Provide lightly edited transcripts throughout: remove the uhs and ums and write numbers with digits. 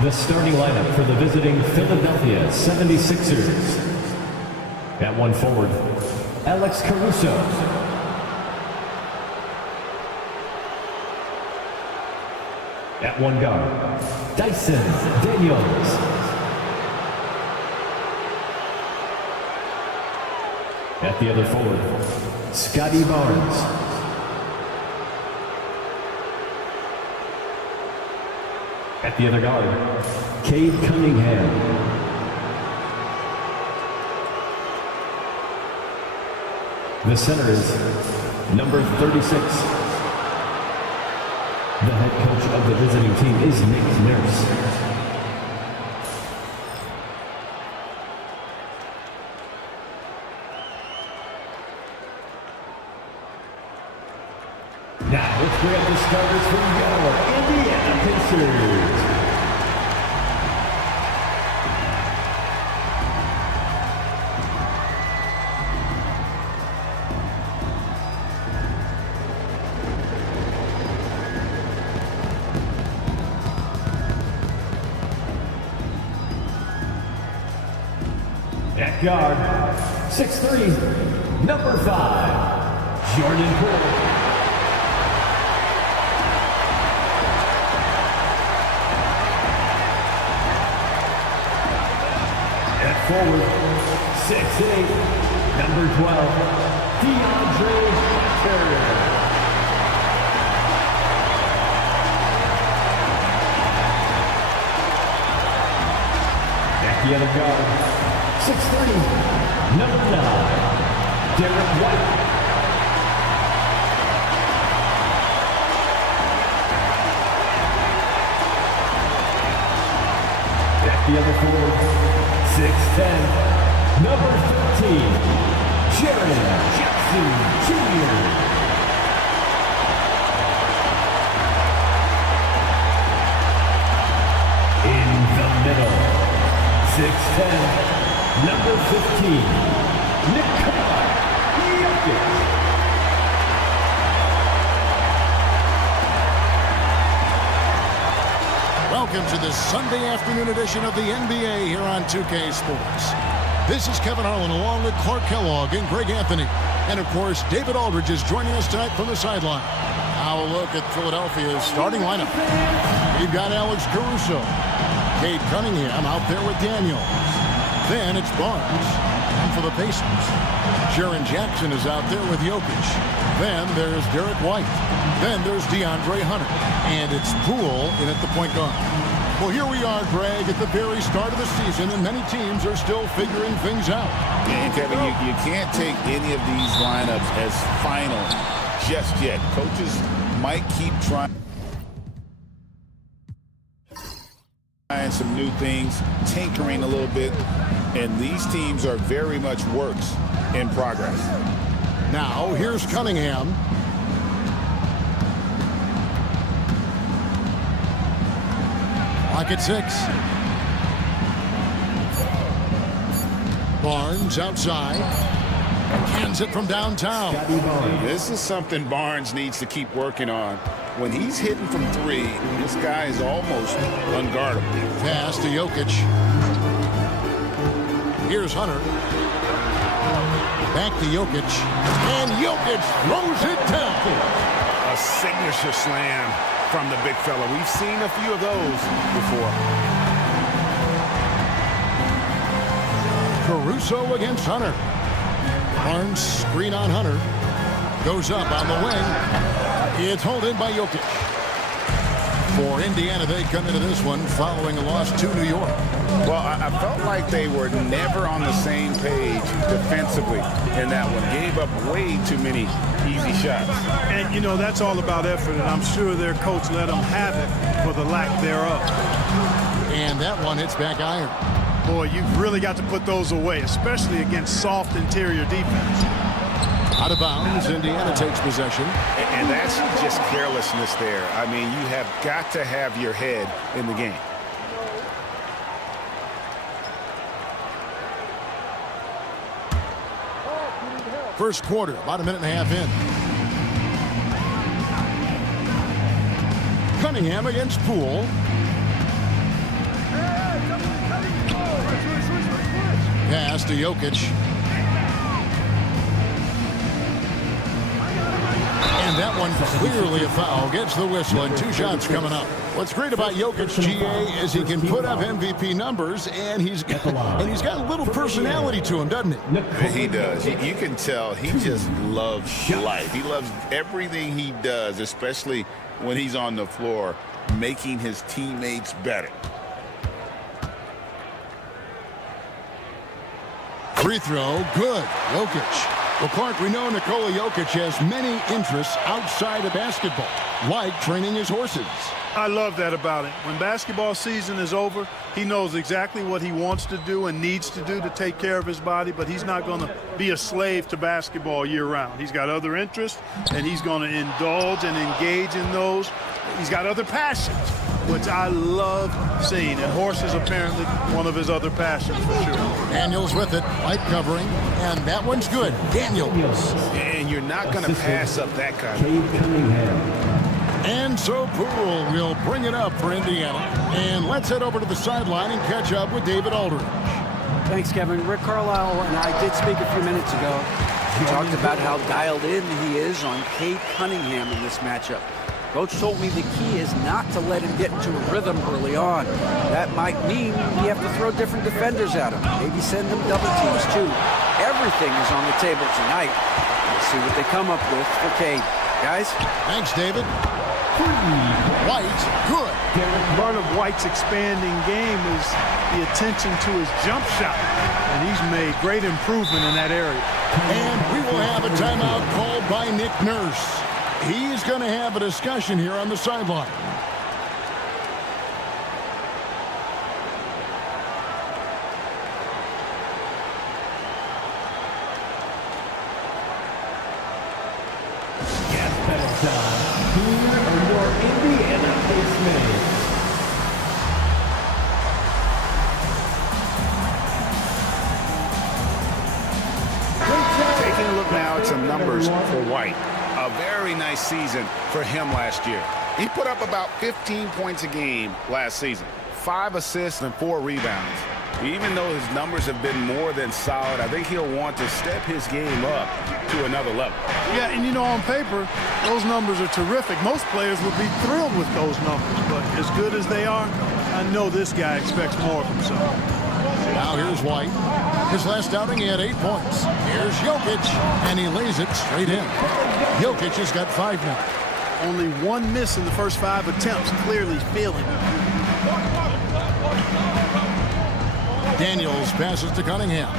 The starting lineup for the visiting Philadelphia 76ers. At one forward, Alex Caruso. At one guard, Dyson Daniels. At the other forward, Scotty Barnes. At the other guard, Cade Cunningham. The center is number 36. The head coach of the visiting team is Nick Nurse. Now let's bring up the starters for your Indiana Pacers. At guard, 6'3", number 5, Jordan Poole. Forward, 6'8", number 12, DeAndre Hunter. At the other guard, 6'3", number 9, Derek White. At the other forward, 6'10", number 13, Jaren Jackson Jr. In the middle, 6'10", number 15, Nikola Jokic. Welcome to this Sunday afternoon edition of the NBA here on 2K Sports. This is Kevin Harlan along with Clark Kellogg and Greg Anthony. And of course, David Aldridge is joining us tonight from the sideline. Now a look at Philadelphia's starting lineup. We've got Alex Caruso, Cade Cunningham out there with Daniels. Then it's Barnes. And for the Pacers, Jaren Jackson is out there with Jokic. Then there's Derek White. Then there's DeAndre Hunter. And it's Poole in at the point guard. Well, here we are, Greg, at the very start of the season, and many teams are still figuring things out. And Kevin, you can't take any of these lineups as final just yet. Coaches might keep trying some new things, tinkering a little bit, and these teams are very much works in progress. Now, here's Cunningham. Lock at 6. Barnes outside. Hands it from downtown. This is something Barnes needs to keep working on. When he's hitting from 3, this guy is almost unguardable. Pass to Jokic. Here's Hunter. Back to Jokic. And Jokic throws it down. A signature slam from the big fella. We've seen a few of those before. Caruso against Hunter. Barnes screen on Hunter. Goes up on the wing. It's held in by Jokic. For Indiana, they come into this one following a loss to New York. Well, I felt like they were never on the same page defensively in that one. Gave up way too many easy shots. And, you know, that's all about effort, and I'm sure their coach let them have it for the lack thereof. And that one hits back iron. Boy, you've really got to put those away, especially against soft interior defense. Out of bounds, Indiana takes possession. And that's just carelessness there. I mean, you have got to have your head in the game. First quarter, about a minute and a half in. Cunningham against Poole. pass to Jokic. And that one clearly a foul. Gets the whistle and 2 shots coming up. What's great about Jokic, GA, is he can put up MVP numbers, and he's got a little personality to him, doesn't he? He does. You can tell he just loves life. He loves everything he does, especially when he's on the floor, making his teammates better. Free throw, good. Jokic. Well, Clark, we know Nikola Jokic has many interests outside of basketball, like training his horses. I love that about him. When basketball season is over, he knows exactly what he wants to do and needs to do to take care of his body, but he's not going to be a slave to basketball year-round. He's got other interests, and he's going to indulge and engage in those. He's got other passions, which I love seeing, and horses apparently one of his other passions for sure. Daniels with it, light covering, and that one's good. Daniels. And you're not going to pass up that kind of... And so Poole will bring it up for Indiana. And let's head over to the sideline and catch up with David Aldridge. Thanks, Kevin. Rick Carlisle and I did speak a few minutes ago. He talked about how dialed in he is on Cade Cunningham in this matchup. Coach told me the key is not to let him get into a rhythm early on. That might mean we have to throw different defenders at him. Maybe send them double teams, too. Everything is on the table tonight. Let's see what they come up with for Cade. Guys? Thanks, David. White, good. Part of White's expanding game is the attention to his jump shot, and he's made great improvement in that area. And we will have a timeout called by Nick Nurse. He's going to have a discussion here on the sideline. Taking a look now at some numbers for White. A very nice season for him last year. He put up about 15 points a game last season, 5 assists and 4 rebounds. Even though his numbers have been more than solid, I think he'll want to step his game up to another level. Yeah, and you know, on paper, those numbers are terrific. Most players would be thrilled with those numbers, but as good as they are, I know this guy expects more of himself. Now here's White. His last outing, he had 8 points. Here's Jokic, and he lays it straight in. Jokic has got 5 now. Only 1 miss in the first 5 attempts, clearly feeling it. Daniels passes to Cunningham.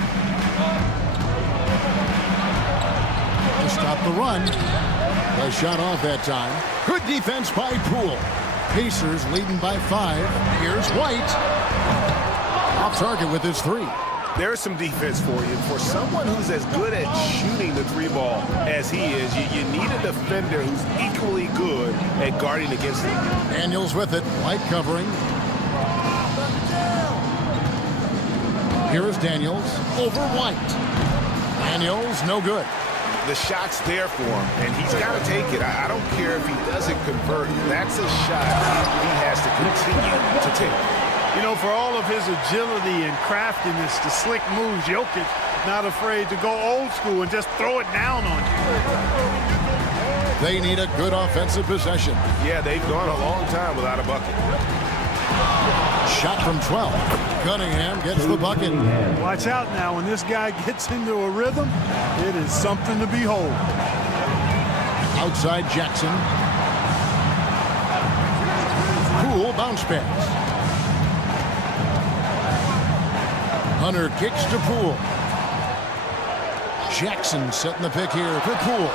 To stop the run. The shot off that time. Good defense by Poole. Pacers leading by 5. Here's White. Off target with his 3. There's some defense for you. For someone who's as good at shooting the 3-ball as he is, you need a defender who's equally good at guarding against him. Daniels with it. White covering. Here is Daniels over White. Daniels, no good. The shot's there for him, and he's got to take it. I don't care if he doesn't convert. That's a shot he has to continue to take. You know, for all of his agility and craftiness, the slick moves, Jokic not afraid to go old school and just throw it down on you. They need a good offensive possession. Yeah, they've gone a long time without a bucket. Shot from 12. Cunningham gets the bucket. Watch out now. When this guy gets into a rhythm, it is something to behold. Outside Jackson. Poole bounce pass. Hunter kicks to Poole. Jackson setting the pick here for Poole.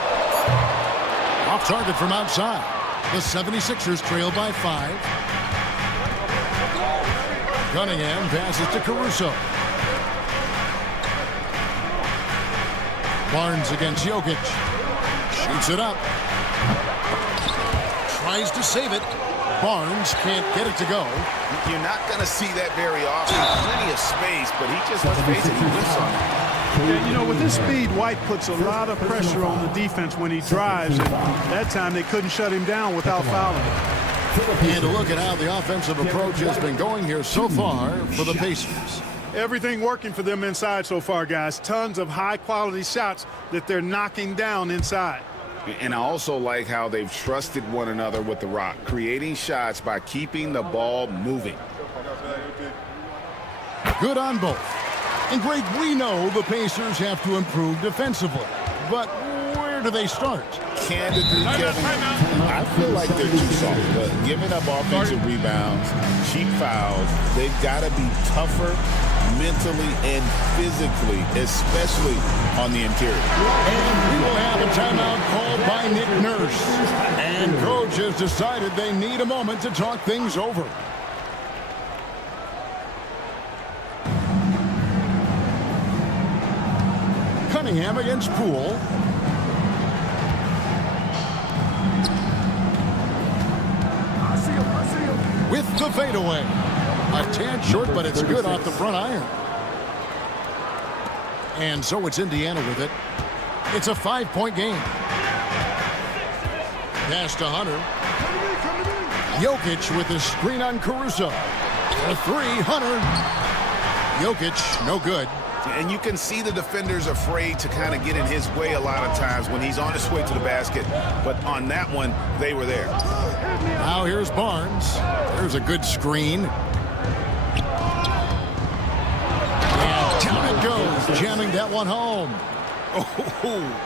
Off target from outside. The 76ers trail by 5. Cunningham passes to Caruso. Barnes against Jokic. Shoots it up. Tries to save it. Barnes can't get it to go. You're not going to see that very often. Plenty of space, but he just, let's face it, he whiffs on it. Yeah, you know, with this speed, White puts a lot of pressure on the defense when he drives, and that time they couldn't shut him down without fouling him. And a look at how the offensive approach has been going here so far for the Pacers. Everything working for them inside so far, guys. Tons of high-quality shots that they're knocking down inside. And I also like how they've trusted one another with the rock, creating shots by keeping the ball moving. Good on both. And Greg, we know the Pacers have to improve defensively. But where do they start? Candidly, Kevin, I feel like they're too soft. But giving up offensive rebounds, cheap fouls, they've got to be tougher mentally and physically, especially on the interior. And we will have a timeout called by Nick Nurse. And coach has decided they need a moment to talk things over. Cunningham against Poole. With the fadeaway. A tad short, but it's good off the front iron. And so it's Indiana with it. It's a 5-point game. Pass to Hunter. Jokic with the screen on Caruso. For three, Hunter. Jokic, no good. And you can see the defenders afraid to kind of get in his way a lot of times when he's on his way to the basket. But on that one, they were there. Now here's Barnes. There's a good screen. And down it goes, jamming that one home. Oh,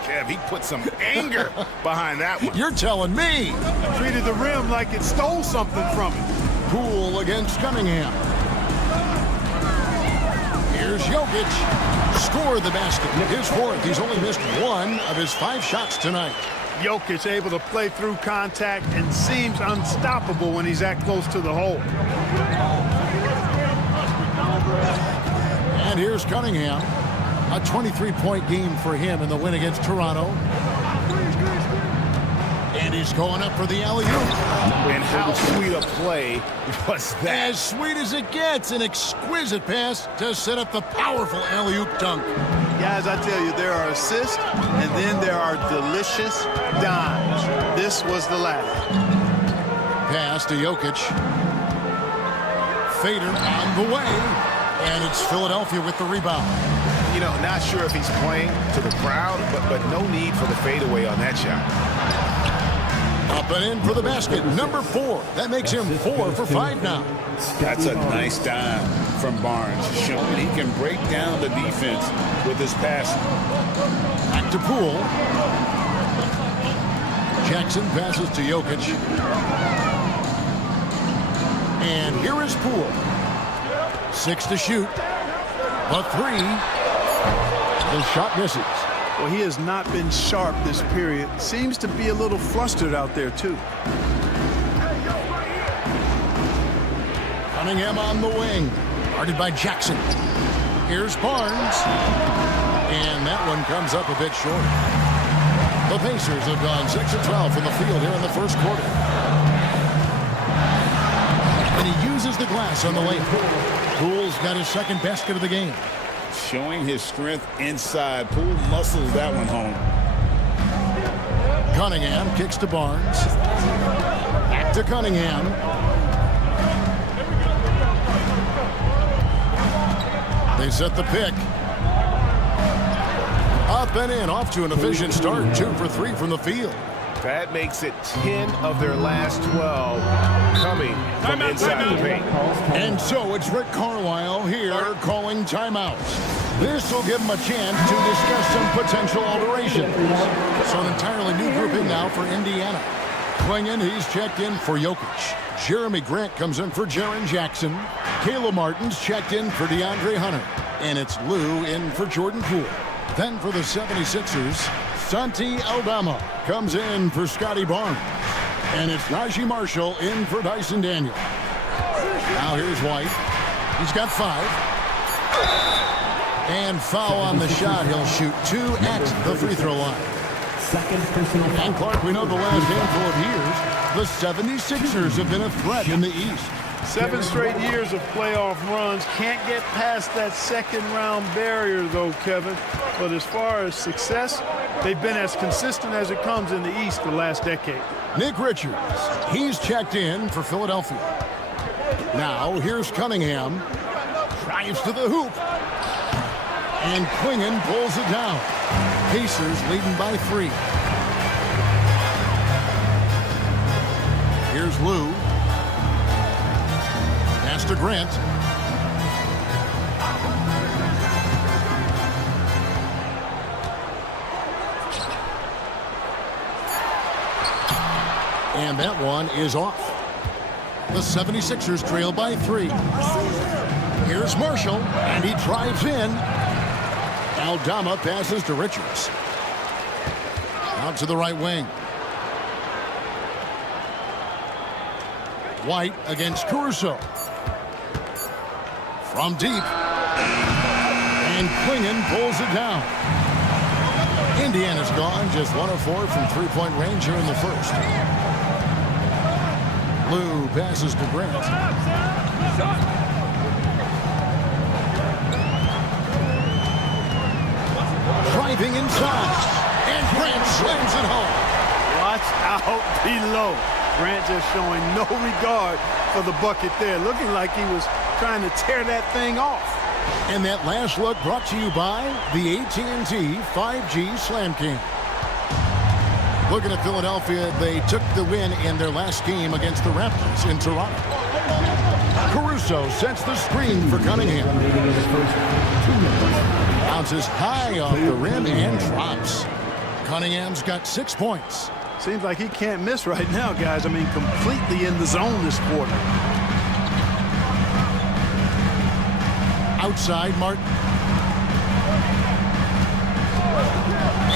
Kev, he put some anger behind that one. You're telling me. Treated the rim like it stole something from him. Poole against Cunningham. Here's Jokic. Scored the basket. His fourth. He's only missed one of his 5 shots tonight. Jokic able to play through contact and seems unstoppable when he's that close to the hole. And here's Cunningham. A 23-point game for him in the win against Toronto. And he's going up for the alley-oop. And how sweet a play was that? As sweet as it gets, an exquisite pass to set up the powerful alley-oop dunk. Guys, I tell you, there are assists, and then there are delicious dimes. This was the latter. Pass to Jokic. Fader on the way. And it's Philadelphia with the rebound. You know, not sure if he's playing to the crowd, but no need for the fadeaway on that shot. Up and in for the basket, number 4. That makes him 4 for 5 now. That's a nice dime from Barnes, showing he can break down the defense with his passing. Back to Poole. Jackson passes to Jokic. And here is Poole. 6 to shoot. A 3. The shot misses. Well, he has not been sharp this period. Seems to be a little flustered out there, too. Cunningham on the wing. Guarded by Jackson. Here's Barnes. And that one comes up a bit short. The Pacers have gone 6 of 12 from the field here in the first quarter. And he uses the glass on the lane. Poole's got his second basket of the game. Showing his strength inside. Poole muscles that one home. Cunningham kicks to Barnes. Back to Cunningham. They set the pick. Up and in, off to an efficient start. 2 for 3 from the field. That makes it 10 of their last 12 coming from inside the paint. And so it's Rick Carlisle here calling timeouts. This will give him a chance to discuss some potential alterations. So an entirely new grouping now for Indiana. Klingon, he's checked in for Jokic. Jeremy Grant comes in for Jaren Jackson. Caleb Martin's checked in for DeAndre Hunter. And it's Lou in for Jordan Poole. Then for the 76ers, Santi Aldama comes in for Scotty Barnes. And it's Najee Marshall in for Dyson Daniel. Now here's White. He's got 5. And foul on the shot. He'll shoot 2 at the free throw line. Second personal foul. And Clark, we know the last handful of years, the 76ers have been a threat in the East. 7 straight years of playoff runs. Can't get past that second-round barrier, though, Kevin. But as far as success, they've been as consistent as it comes in the East the last decade. Nick Richards, he's checked in for Philadelphia. Now, here's Cunningham. drives to the hoop. And Klingon pulls it down. Pacers leading by 3. Here's Lou. Pass to Grant. And that one is off. The 76ers trail by 3. Here's Marshall, and he drives in. Aldama passes to Richards. Out to the right wing. White against Caruso. From deep. And Klingon pulls it down. Indiana's gone just 1 of 4 from three-point range here in the first. Lou passes to Grant. Driving inside. And Grant slams it home. Watch out below. Grant just showing no regard for the bucket there. Looking like he was trying to tear that thing off. And that last look brought to you by the AT&T 5G Slam Cam. Looking at Philadelphia, they took the win in their last game against the Raptors in Toronto. Caruso sets the screen for Cunningham. Bounces high off the rim and drops. Cunningham's got 6 points. Seems like he can't miss right now, guys. I mean, completely in the zone this quarter. Outside, Martin.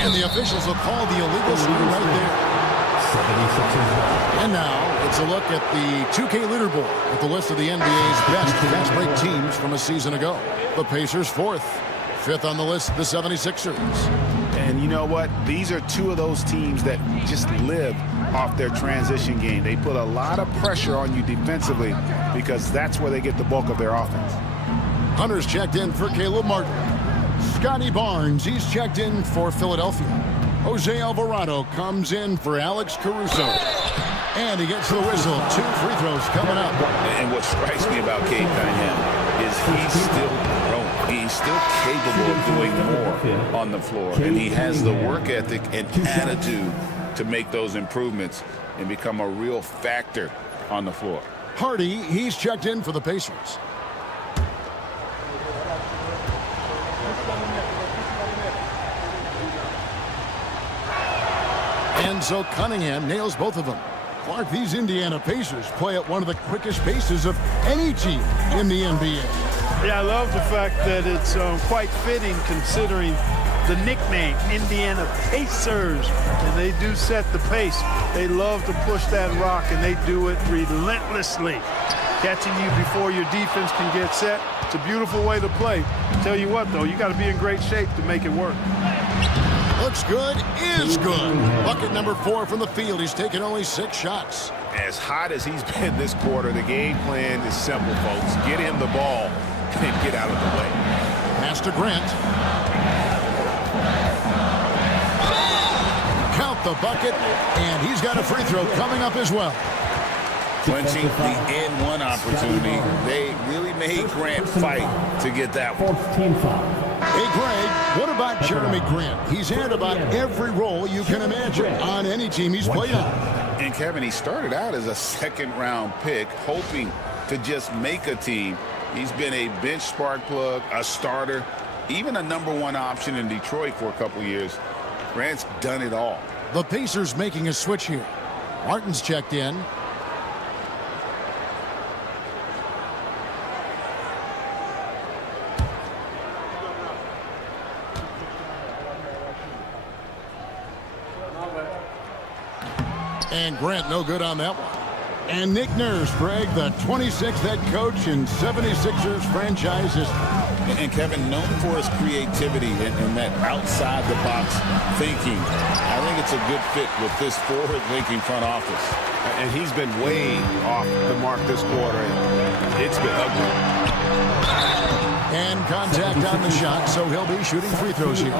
And the officials will call the illegal screen right there. 76ers. And now it's a look at the 2K leaderboard with the list of the NBA's best fast break teams from a season ago. The Pacers 4th. 5th on the list, the 76ers. And you know what? These are 2 of those teams that just live off their transition game. They put a lot of pressure on you defensively because that's where they get the bulk of their offense. Hunter's checked in for Caleb Martin. Scotty Barnes, he's checked in for Philadelphia. Jose Alvarado comes in for Alex Caruso. And he gets the whistle. 2 free throws coming up. And what strikes me about Cade Cunningham is he's still growing. He's still capable of doing more on the floor. And he has the work ethic and attitude to make those improvements and become a real factor on the floor. Hardy, he's checked in for the Pacers. And so Cunningham nails both of them. Clark, these Indiana Pacers play at one of the quickest paces of any team in the NBA. Yeah, I love the fact that it's quite fitting considering the nickname, Indiana Pacers. And they do set the pace. They love to push that rock, and they do it relentlessly. Catching you before your defense can get set. It's a beautiful way to play. Tell you what, though, you got to be in great shape to make it work. Looks good, is good. Bucket number 4 from the field. He's taken only 6 shots. As hot as he's been this quarter, the game plan is simple, folks. Get him the ball and get out of the way. Pass to Grant. Count the bucket, and he's got a free throw coming up as well. Clinching the N1 opportunity. They really made Grant fight to get that one. 4th team foul. Hey, Greg, what about Jeremy Grant? He's had about every role you can imagine on any team he's played on. And Kevin, he started out as a second-round pick, hoping to just make a team. He's been a bench spark plug, a starter, even a number 1 option in Detroit for a couple years. Grant's done it all. The Pacers making a switch here. Martin's checked in. And Grant no good on that one. And Nick Nurse, Greg, the 26th head coach in 76ers franchise history. And Kevin, known for his creativity and that outside-the-box thinking. I think it's a good fit with this forward-thinking front office. And he's been way off the mark this quarter. It's been ugly. And contact on the shot, so he'll be shooting free throws here.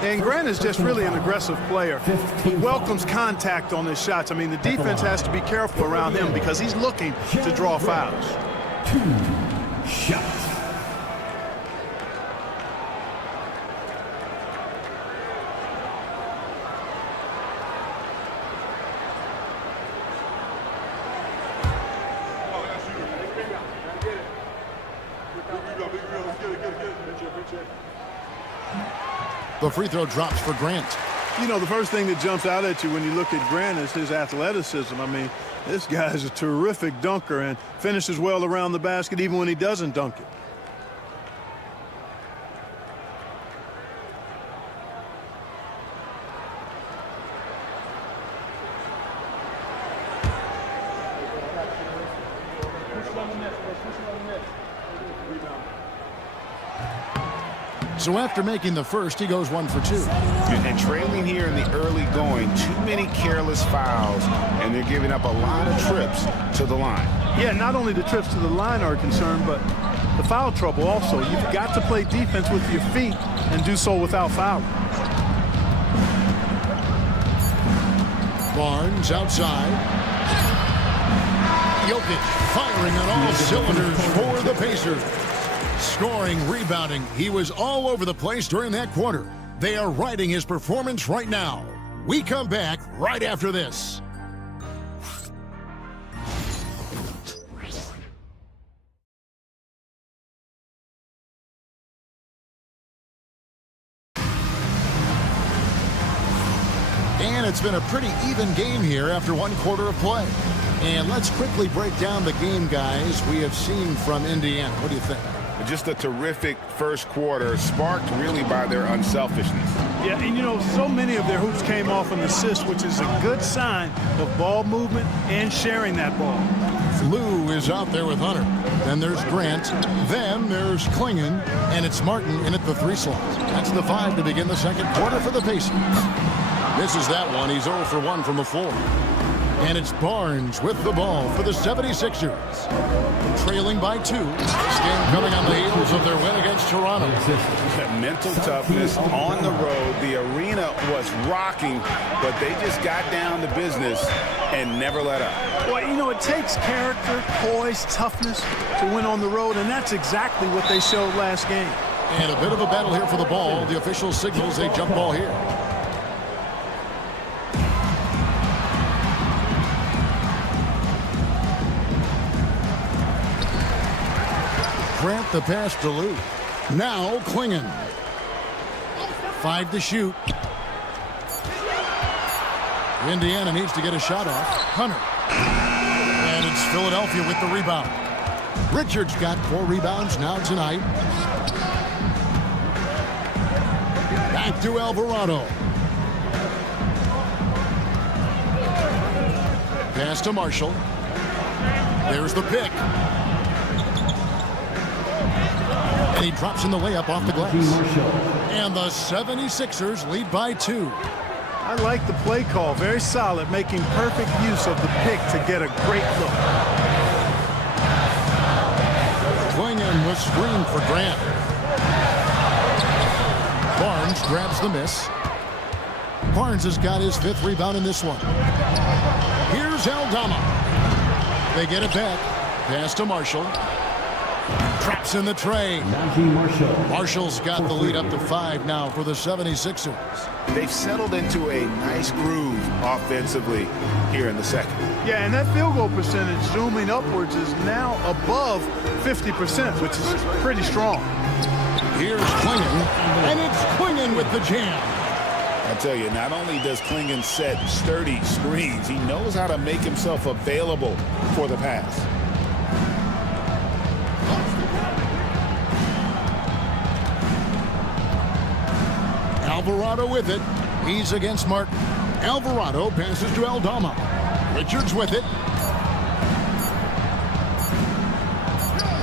And Grant is just really an aggressive player. He welcomes contact on his shots. I mean, the defense has to be careful around him because he's looking to draw fouls. 2 shots. The free throw drops for Grant. You know, the first thing that jumps out at you when you look at Grant is his athleticism. I mean, this guy's a terrific dunker and finishes well around the basket even when he doesn't dunk it. So after making the first, he goes 1 for 2. And trailing here in the early going, too many careless fouls, and they're giving up a lot of trips to the line. Yeah, not only the trips to the line are a concern, but the foul trouble also. You've got to play defense with your feet and do so without fouling. Barnes outside. Jokic firing on all cylinders for the Pacers. Scoring, rebounding, he was all over the place during that quarter. They are riding his performance right now. We come back right after this. And it's been a pretty even game here after 1 quarter of play. And let's quickly break down the game, guys, we have seen from Indiana. What do you think? Just a terrific first quarter, sparked really by their unselfishness. Yeah, and you know, so many of their hoops came off an assist, which is a good sign of ball movement and sharing that ball. Lou is out there with Hunter. Then there's Grant. Then there's Klingon. And it's Martin in at the 3 slot. That's the 5 to begin the second quarter for the Pacers. Misses that one. He's 0 for 1 from the floor. And it's Barnes with the ball for the 76ers. Trailing by 2. This game coming on the heels of their win against Toronto. Mental toughness on the road. The arena was rocking, but they just got down to business and never let up. Well, you know, it takes character, poise, toughness to win on the road, and that's exactly what they showed last game. And a bit of a battle here for the ball. The official signals a jump ball here. Grant the pass to Lou. Now Klingon. 5 to shoot. Indiana needs to get a shot off. Hunter. And it's Philadelphia with the rebound. Richards got 4 rebounds now tonight. Back to Alvarado. Pass to Marshall. There's the pick. And he drops in the layup off the glass. And the 76ers lead by 2. I like the play call. Very solid, making perfect use of the pick to get a great look. Klingon was screened for Grant. Barnes grabs the miss. Barnes has got his 5th rebound in this one. Here's Aldama. They get it back. Pass to Marshall. Traps in the tray. Marshall's got the lead up to 5 now for the 76ers. They've settled into a nice groove offensively here in the second. Yeah, and that field goal percentage zooming upwards is now above 50%, which is pretty strong. Here's Klingon, and it's Klingon with the jam. I tell you, not only does Klingon set sturdy screens, he knows how to make himself available for the pass. Alvarado with it. He's against Martin. Alvarado passes to Aldama. Richards with it.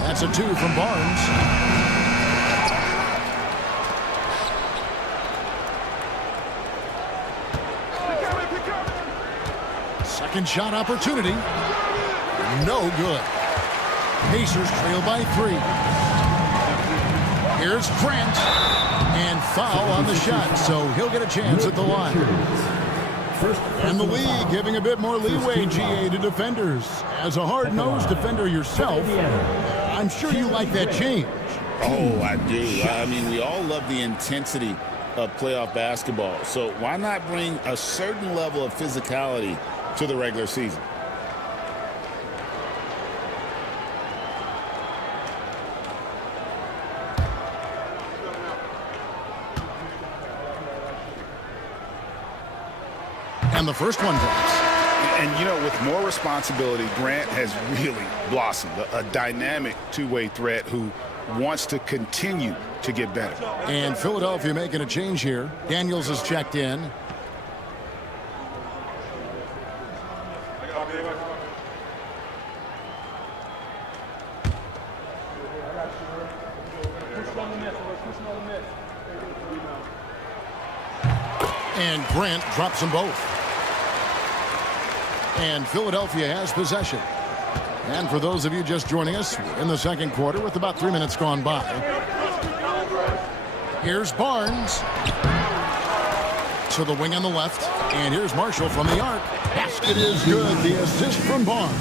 That's a 2 from Barnes. Second shot opportunity. No good. Pacers trail by 3. Here's Grant. And foul on the shot, so he'll get a chance at the line. And the league giving a bit more leeway, GA, to defenders. As a hard-nosed defender yourself, I'm sure you like that change. Oh, I do. I mean, we all love the intensity of playoff basketball. So why not bring a certain level of physicality to the regular season? And the first one drops. And, you know, with more responsibility, Grant has really blossomed. A dynamic two-way threat who wants to continue to get better. And Philadelphia making a change here. Daniels is checked in. And Grant drops them both. And Philadelphia has possession. And for those of you just joining us, we're in the second quarter with about 3 minutes gone by. Here's Barnes to the wing on the left. And here's Marshall from the arc. Basket is good. The assist from Barnes.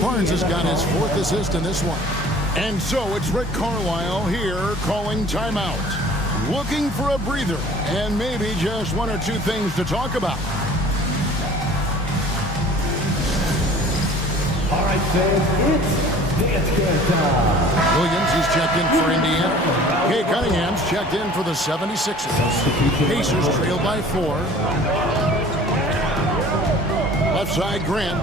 Barnes has got his 4th assist in this one. And so it's Rick Carlisle here calling timeout. Looking for a breather and maybe just 1 or 2 things to talk about. All right, fans, it's dance can time. Williams, he's checked in for Indiana. Kay Cunningham's checked in for the 76ers. Pacers trail by 4. Left side, Grant.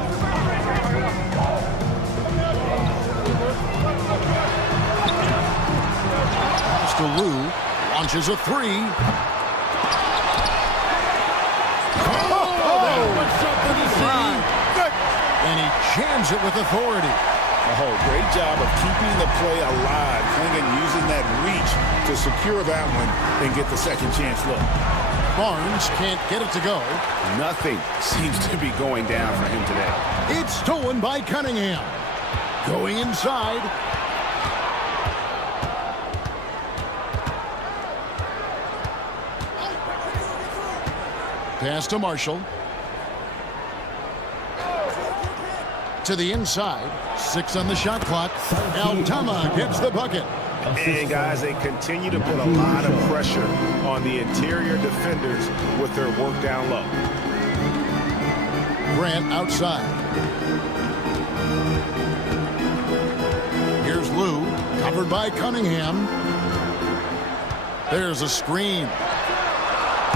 Pass to Lou. Launches a 3. What's something to see? And he jams it with authority. Oh, great job of keeping the play alive. Klingon using that reach to secure that one and get the second chance look. Barnes can't get it to go. Nothing seems to be going down for him today. It's stolen by Cunningham. Going inside. Pass to Marshall. To the inside. 6 on the shot clock. Altama gets the bucket. And guys, they continue to put a lot of pressure on the interior defenders with their work down low. Grant outside. Here's Lou, covered by Cunningham. There's a screen.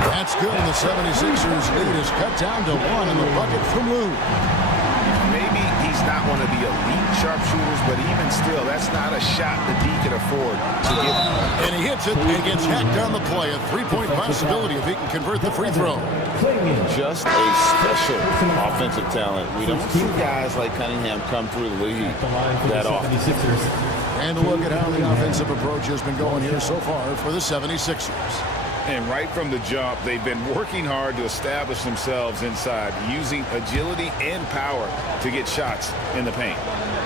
That's good. The 76ers lead is cut down to 1 in the bucket from Lou. Maybe he's not one of the elite sharpshooters, but even still, that's not a shot that he can afford to get. And he hits it and gets hacked on the play. A 3-point possibility if he can convert the free throw. Just a special offensive talent. We don't see guys like Cunningham come through the league that often. And look at how the offensive approach has been going here so far for the 76ers. And right from the jump, they've been working hard to establish themselves inside, using agility and power to get shots in the paint.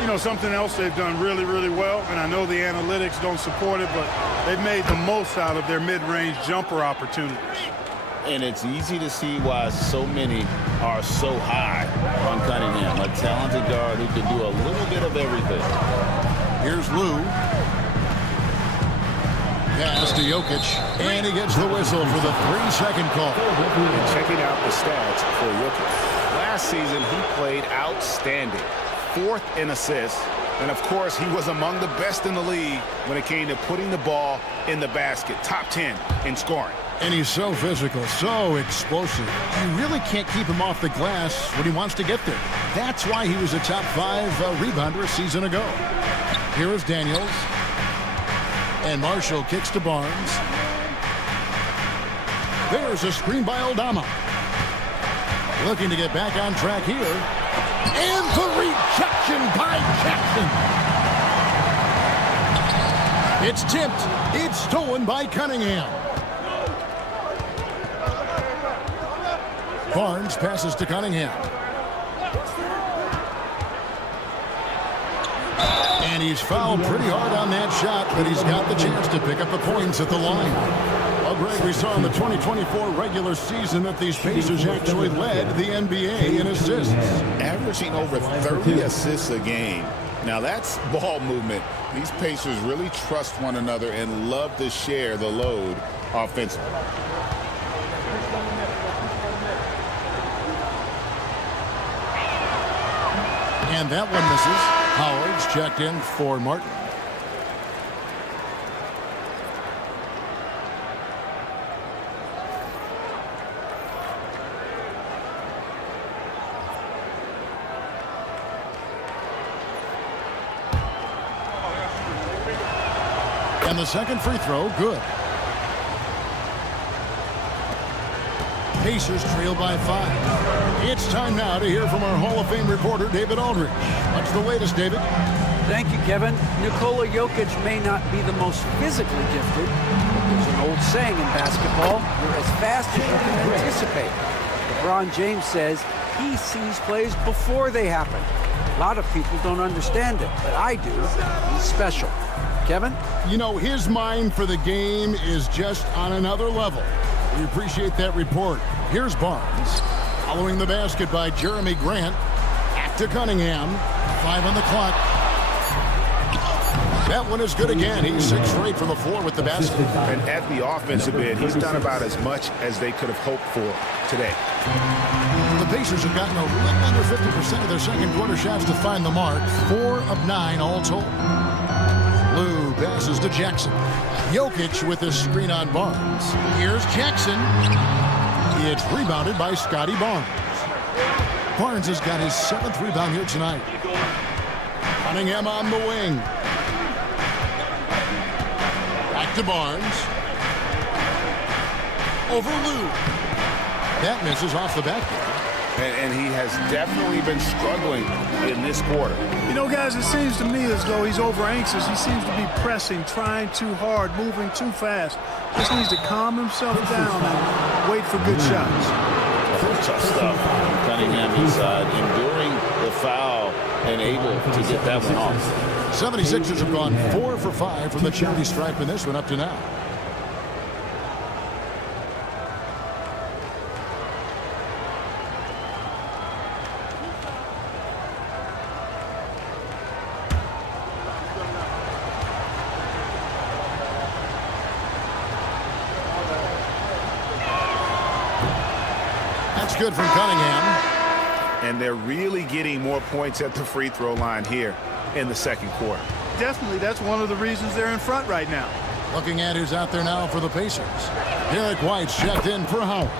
You know, something else they've done really, really well, and I know the analytics don't support it, but they've made the most out of their mid-range jumper opportunities. And it's easy to see why so many are so high on Cunningham, a talented guard who can do a little bit of everything. Here's Lou. Pass to Jokic, and he gets the whistle for the 3-second call. And checking out the stats for Jokic. Last season, he played outstanding. 4th in assists, and of course, he was among the best in the league when it came to putting the ball in the basket. Top 10 in scoring. And he's so physical, so explosive. You really can't keep him off the glass when he wants to get there. That's why he was a top 5 rebounder a season ago. Here is Daniels. And Marshall kicks to Barnes. There's a screen by Aldama. Looking to get back on track here. And the rejection by Jackson. It's tipped. It's stolen by Cunningham. Barnes passes to Cunningham. And he's fouled pretty hard on that shot, but he's got the chance to pick up the points at the line. Well, Greg, we saw in the 2024 regular season that these Pacers actually led the NBA in assists. Averaging over 30 assists a game. Now that's ball movement. These Pacers really trust one another and love to share the load offensively. And that one misses. Howard's checked in for Martin. And the second free throw, good. Pacers trail by 5. It's time now to hear from our Hall of Fame reporter, David Aldridge. What's the latest, David? Thank you, Kevin. Nikola Jokic may not be the most physically gifted, but there's an old saying in basketball, you're as fast as you can anticipate. LeBron James says he sees plays before they happen. A lot of people don't understand it, but I do. He's special. Kevin? You know, his mind for the game is just on another level. We appreciate that report. Here's Barnes. Following the basket by Jeremy Grant. Back to Cunningham. 5 on the clock. That one is good again. He's 6 straight from the floor with the basket. And at the offensive end, he's done about as much as they could have hoped for today. The Pacers have gotten a little under 50% of their second quarter shots to find the mark. 4 of 9 all told. Lou passes to Jackson. Jokic with a screen on Barnes. Here's Jackson. It's rebounded by Scotty Barnes. Barnes has got his 7th rebound here tonight. Cunningham on the wing. Back to Barnes. Over Lou. That misses off the backboard. And he has definitely been struggling in this quarter. You know, guys, it seems to me as though he's over anxious. He seems to be pressing, trying too hard, moving too fast. Just needs to calm himself down and wait for good shots. Tough stuff. Cunningham is enduring the foul and able to get that one off. 76ers have gone 4 for 5 from the charity stripe in this one up to now. That's good from Cunningham. And they're really getting more points at the free throw line here in the second quarter. Definitely, that's one of the reasons they're in front right now. Looking at who's out there now for the Pacers. Derek White's checked in for Howard.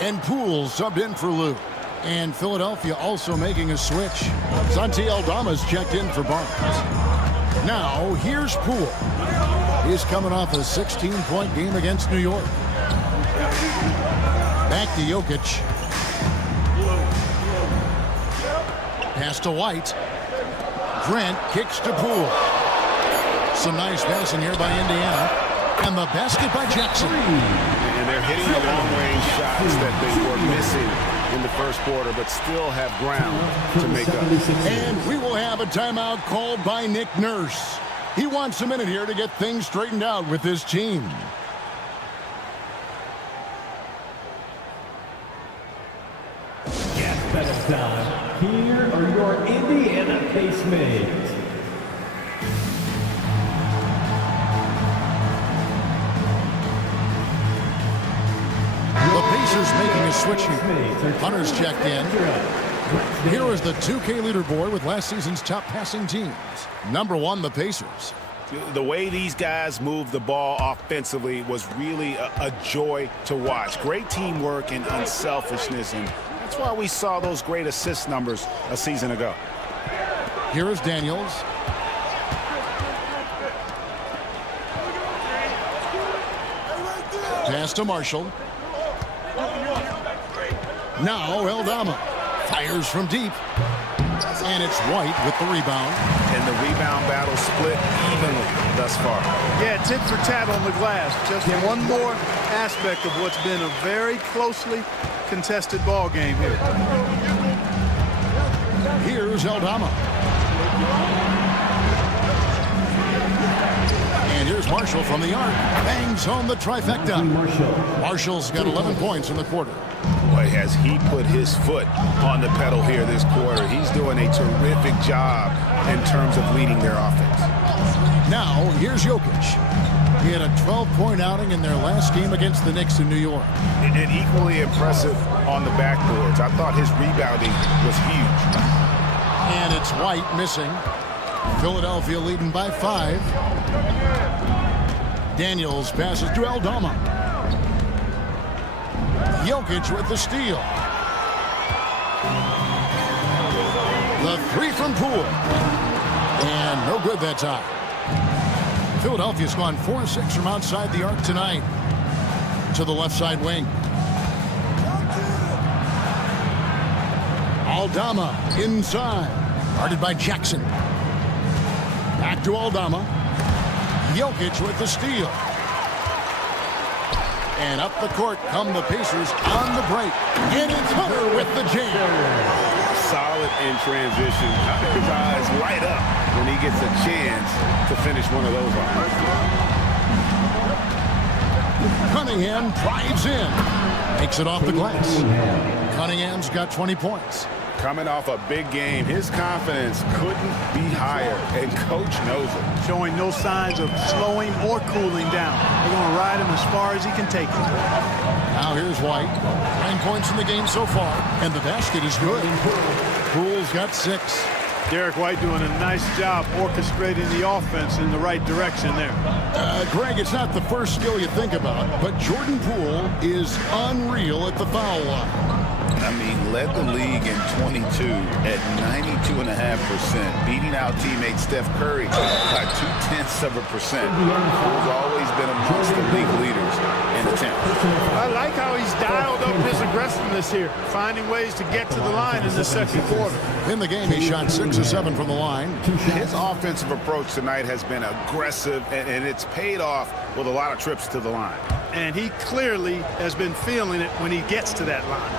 And Poole subbed in for Lou. And Philadelphia also making a switch. Santi Aldama's checked in for Barnes. Now, here's Poole. He's coming off a 16-point game against New York. Back to Jokic. Pass to White. Grant kicks to Poole. Some nice passing here by Indiana. And the basket by Jackson. And they're hitting the long-range shots that they were missing in the first quarter, but still have ground to make up. And we will have a timeout called by Nick Nurse. He wants a minute here to get things straightened out with his team. Best time. Here are your Indiana Pacemates. The Pacers making a switch here. Hunter's checked in. Here is the 2K leaderboard with last season's top passing teams. Number 1, the Pacers. The way these guys move the ball offensively was really a joy to watch. Great teamwork and unselfishness, and that's why we saw those great assist numbers a season ago. Here is Daniels. Pass to Marshall. Now Aldama fires from deep. And it's White with the rebound. And the rebound battle split evenly thus far. Yeah, tit for tat on the glass. Just one more aspect of what's been a very closely contested ball game here. Here's Aldama. And here's Marshall from the arc. Bangs home the trifecta. Marshall's got 11 points in the quarter. Boy, has he put his foot on the pedal here this quarter. He's doing a terrific job in terms of leading their offense. Now, here's Jokic. He had a 12-point outing in their last game against the Knicks in New York. And equally impressive on the backboards. I thought his rebounding was huge. And it's White missing. Philadelphia leading by 5. Daniels passes to Aldama. Jokic with the steal. The 3 from Poole. And no good that time. Philadelphia's gone 4-6 from outside the arc tonight. To the left side wing. Aldama inside. Guarded by Jackson. Back to Aldama. Jokic with the steal. And up the court come the Pacers on the break. And it's Hunter with the jam. Solid in transition. His eyes light up when he gets a chance to finish one of those off. Cunningham drives in. Makes it off the glass. Cunningham's got 20 points. Coming off a big game, his confidence couldn't be higher, and coach knows it. Showing no signs of slowing or cooling down. They're going to ride him as far as he can take him. Now here's White. 9 points in the game so far, and the basket is good. Poole's got 6. Derek White doing a nice job orchestrating the offense in the right direction there. Greg, it's not the first skill you think about, but Jordan Poole is unreal at the foul line. I mean, led the league in 22 at 92.5%, beating out teammate Steph Curry by 0.2%. Who's always been amongst the league leaders in attempts. I like how he's dialed up his aggressiveness here, finding ways to get to the line in the second quarter. In the game, he shot 6 of 7 from the line. His offensive approach tonight has been aggressive, and it's paid off with a lot of trips to the line. And he clearly has been feeling it when he gets to that line.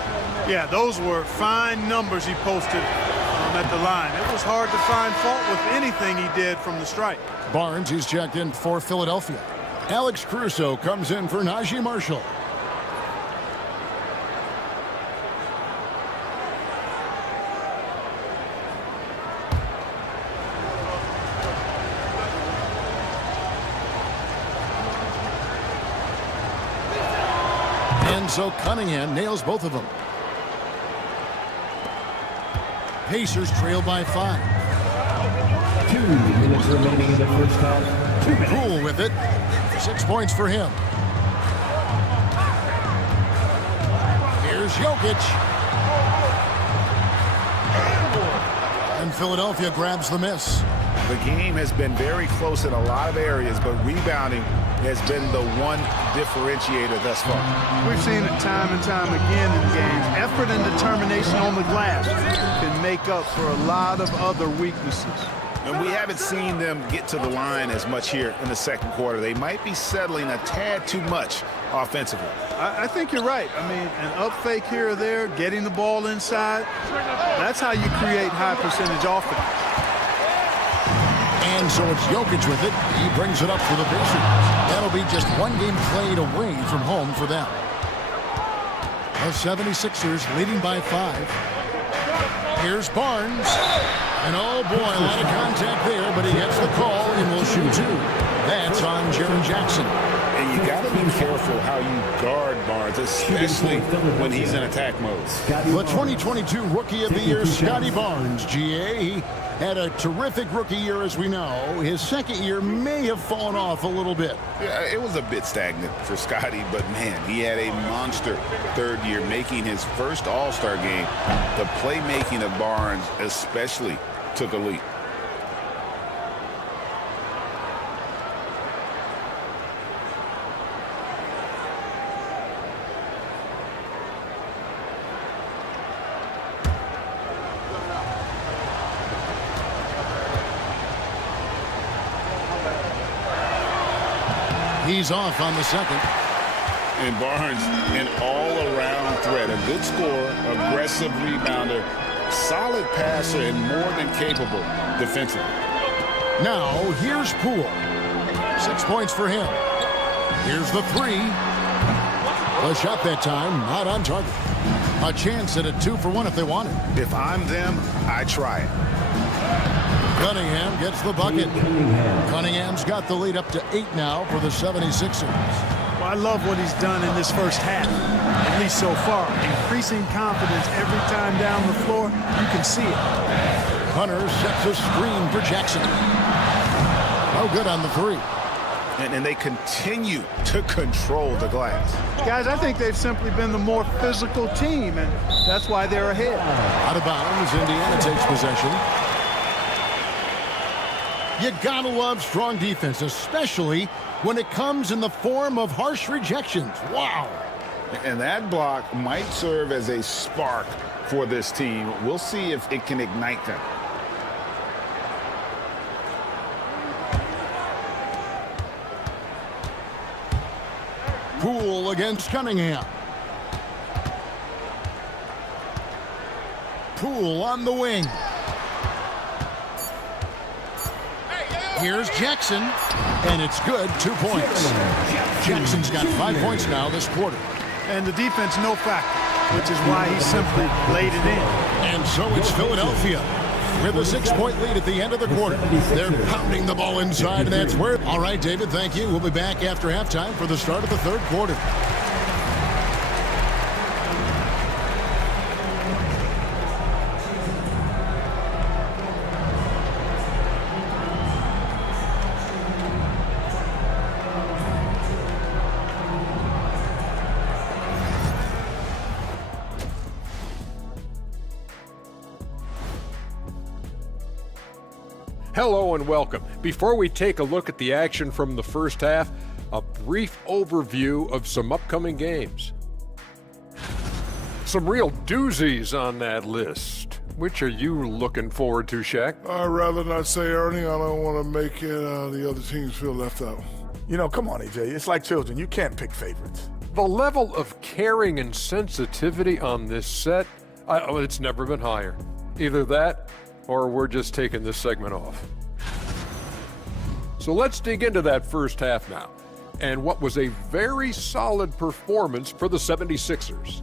Yeah, those were fine numbers he posted at the line. It was hard to find fault with anything he did from the stripe. Barnes, he's checked in for Philadelphia. Alex Caruso comes in for Najee Marshall. And so Cunningham nails both of them. Pacers trail by 5. 2 minutes remaining in the first half. 2 minutes. Poole with it. 6 points for him. Here's Jokic. And Philadelphia grabs the miss. The game has been very close in a lot of areas, but rebounding has been the one differentiator thus far. We've seen it time and time again in games. Effort and determination on the glass can make up for a lot of other weaknesses. And we haven't seen them get to the line as much here in the second quarter. They might be settling a tad too much offensively. I think you're right. I mean, an up fake here or there, getting the ball inside, that's how you create high percentage offense. And so it's Jokic with it. He brings it up for the Pacers. That'll be just one game played away from home for them. The 76ers leading by 5. Here's Barnes. And oh boy, a lot of contact there, but he gets the call and will shoot 2. That's on Jaren Jackson. And you got to be careful how you guard Barnes, especially when he's in attack mode. The 2022 Rookie of the Year, Scotty Barnes, GA. He had a terrific rookie year, as we know. His second year may have fallen off a little bit. Yeah, it was a bit stagnant for Scotty, but man, he had a monster third year, making his first All-Star game. The playmaking of Barnes especially took a leap. He's off on the second. And Barnes, an all-around threat. A good scorer, aggressive rebounder, solid passer, and more than capable defensively. Now, here's Poole. 6 points for him. Here's the 3. The shot that time, not on target. A chance at a 2-for-1 if they want it. If I'm them, I try it. Cunningham gets the bucket. Cunningham's got the lead up to 8 now for the 76ers. Well, I love what he's done in this first half, at least so far. Increasing confidence every time down the floor. You can see it. Hunter sets a screen for Jackson. No good on the 3. And they continue to control the glass. Guys, I think they've simply been the more physical team, and that's why they're ahead. Out of bounds, Indiana takes possession. You gotta love strong defense, especially when it comes in the form of harsh rejections. Wow. And that block might serve as a spark for this team. We'll see if it can ignite them. Poole against Cunningham. Poole on the wing. Here's Jackson, and it's good, 2 points. Jackson's got 5 points now this quarter. And the defense, no factor, which is why he simply laid it in. And so it's Philadelphia with a 6-point lead at the end of the quarter. They're pounding the ball inside, and that's where... All right, David, thank you. We'll be back after halftime for the start of the third quarter. Hello and welcome. Before we take a look at the action from the first half, a brief overview of some upcoming games. Some real doozies on that list. Which are you looking forward to, Shaq? I'd rather not say, Ernie. I don't want to make the other teams feel left out. You know, come on, AJ. It's like children. You can't pick favorites. The level of caring and sensitivity on this set, it's never been higher. Either that or we're just taking this segment off. So let's dig into that first half now, and what was a very solid performance for the 76ers.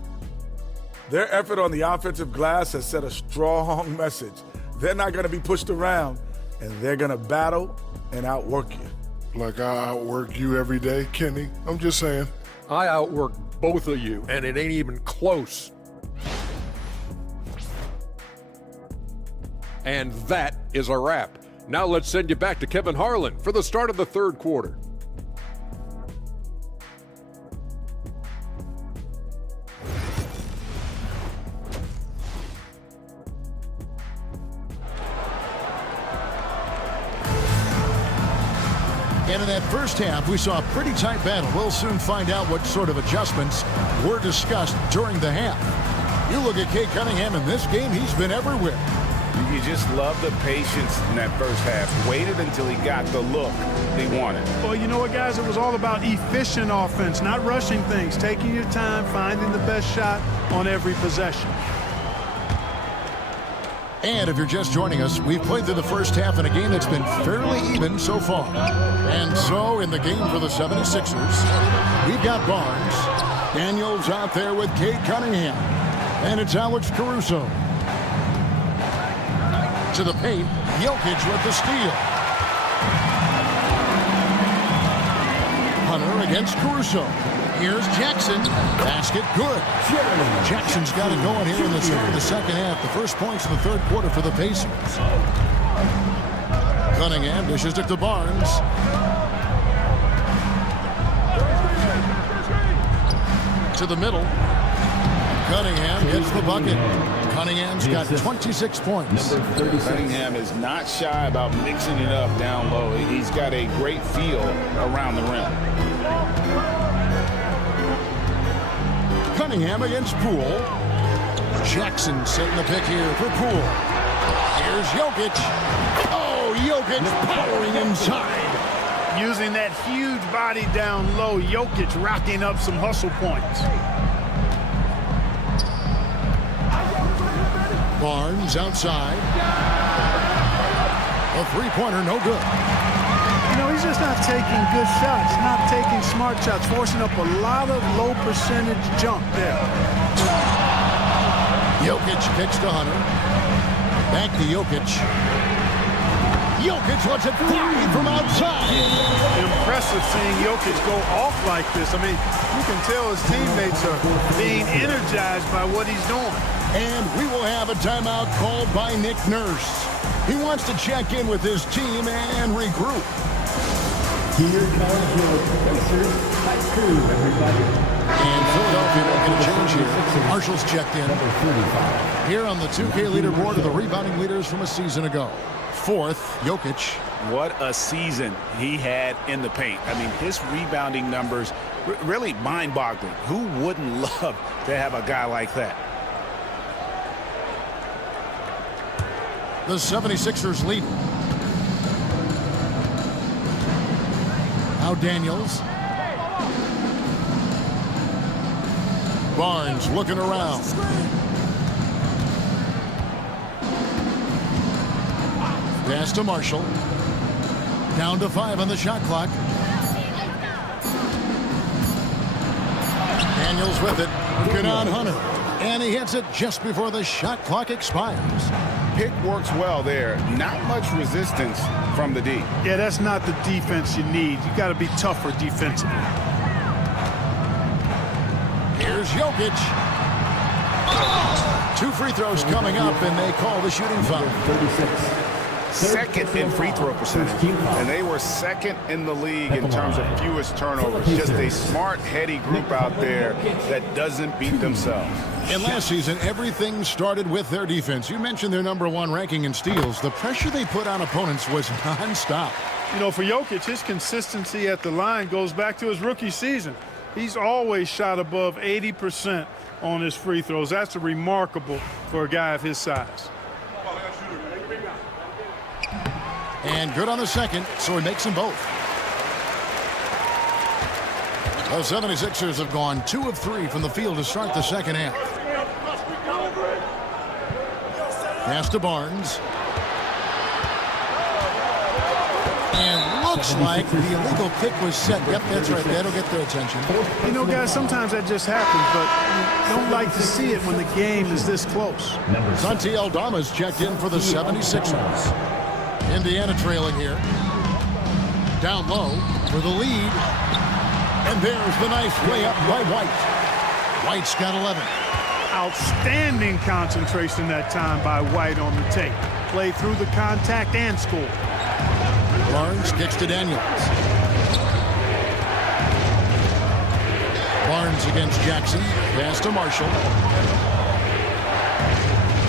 Their effort on the offensive glass has set a strong message. They're not going to be pushed around, and they're going to battle and outwork you. Like I outwork you every day, Kenny. I'm just saying. I outwork both of you, and it ain't even close. And that is a wrap. Now let's send you back to Kevin Harlan for the start of the third quarter. And in that first half, we saw a pretty tight battle. We'll soon find out what sort of adjustments were discussed during the half. You look at Cade Cunningham in this game, he's been everywhere. You just love the patience in that first half. Waited until he got the look he wanted. Well, you know what, guys? It was all about efficient offense, not rushing things, taking your time, finding the best shot on every possession. And if you're just joining us, we've played through the first half in a game that's been fairly even so far. And so in the game for the 76ers, we've got Barnes. Daniels out there with Cade Cunningham. And it's Alex Caruso. To the paint, Jokic with the steal. Hunter against Caruso. Here's Jackson. Basket good. Jackson's got it going here in the start of the second half. The first points in the third quarter for the Pacers. Cunningham dishes it to Barnes. To the middle. Cunningham gets the bucket. Cunningham's got 26 points. Cunningham is not shy about mixing it up down low. He's got a great feel around the rim. Cunningham against Poole. Jackson setting the pick here for Poole. Here's Jokic. Oh, Jokic powering inside. Using that huge body down low, Jokic racking up some hustle points. Barnes outside. A three-pointer, no good. You know, he's just not taking good shots, not taking smart shots, forcing up a lot of low percentage jump there. Jokic kicks to Hunter. Back to Jokic. Jokic lets it fly from outside. Impressive seeing Jokic go off like this. I mean, you can tell his teammates are being energized by what he's doing. And we will have a timeout called by Nick Nurse. He wants to check in with his team and regroup. Here comes your Pacers tight crew, everybody. And Philadelphia will get a change here. Marshall's checked in. Number 35. Here on the 2K leaderboard are the rebounding leaders from a season ago. Fourth, Jokic. what a season he had in the paint. I mean, his rebounding numbers really mind-boggling. Who wouldn't love to have a guy like that? The 76ers lead. Now Daniels. Barnes looking around. Pass to Marshall. Down to 5 on the shot clock. Daniels with it. Good on Hunter. And he hits it just before the shot clock expires. Pick works well there. Not much resistance from the D. Yeah, that's not the defense you need. You got to be tougher defensively. Here's Jokic. 2 free throws coming up, and they call the shooting foul. 36. Second in free throw percentage, and they were second in the league in terms of fewest turnovers. Just a smart, heady group out there that doesn't beat themselves. And last season, everything started with their defense. You mentioned their #1 ranking in steals. The pressure they put on opponents was nonstop. You know, for Jokic, his consistency at the line goes back to his rookie season. He's always shot above 80% on his free throws. That's remarkable for a guy of his size. And good on the second, so he makes them both. The 76ers have gone 2 of 3 from the field to start the second half. Pass to Barnes. And looks like the illegal kick was set. Yep, that's right. That'll get their attention. You know, guys, sometimes that just happens, but you don't like to see it when the game is this close. Santi Aldama's checked in for the 76ers. Indiana trailing here. Down low for the lead. And there's the nice layup by White. White's got 11. Outstanding concentration that time by White on the tape. Played through the contact and scored. Barnes kicks to Daniels. Barnes against Jackson. Pass to Marshall.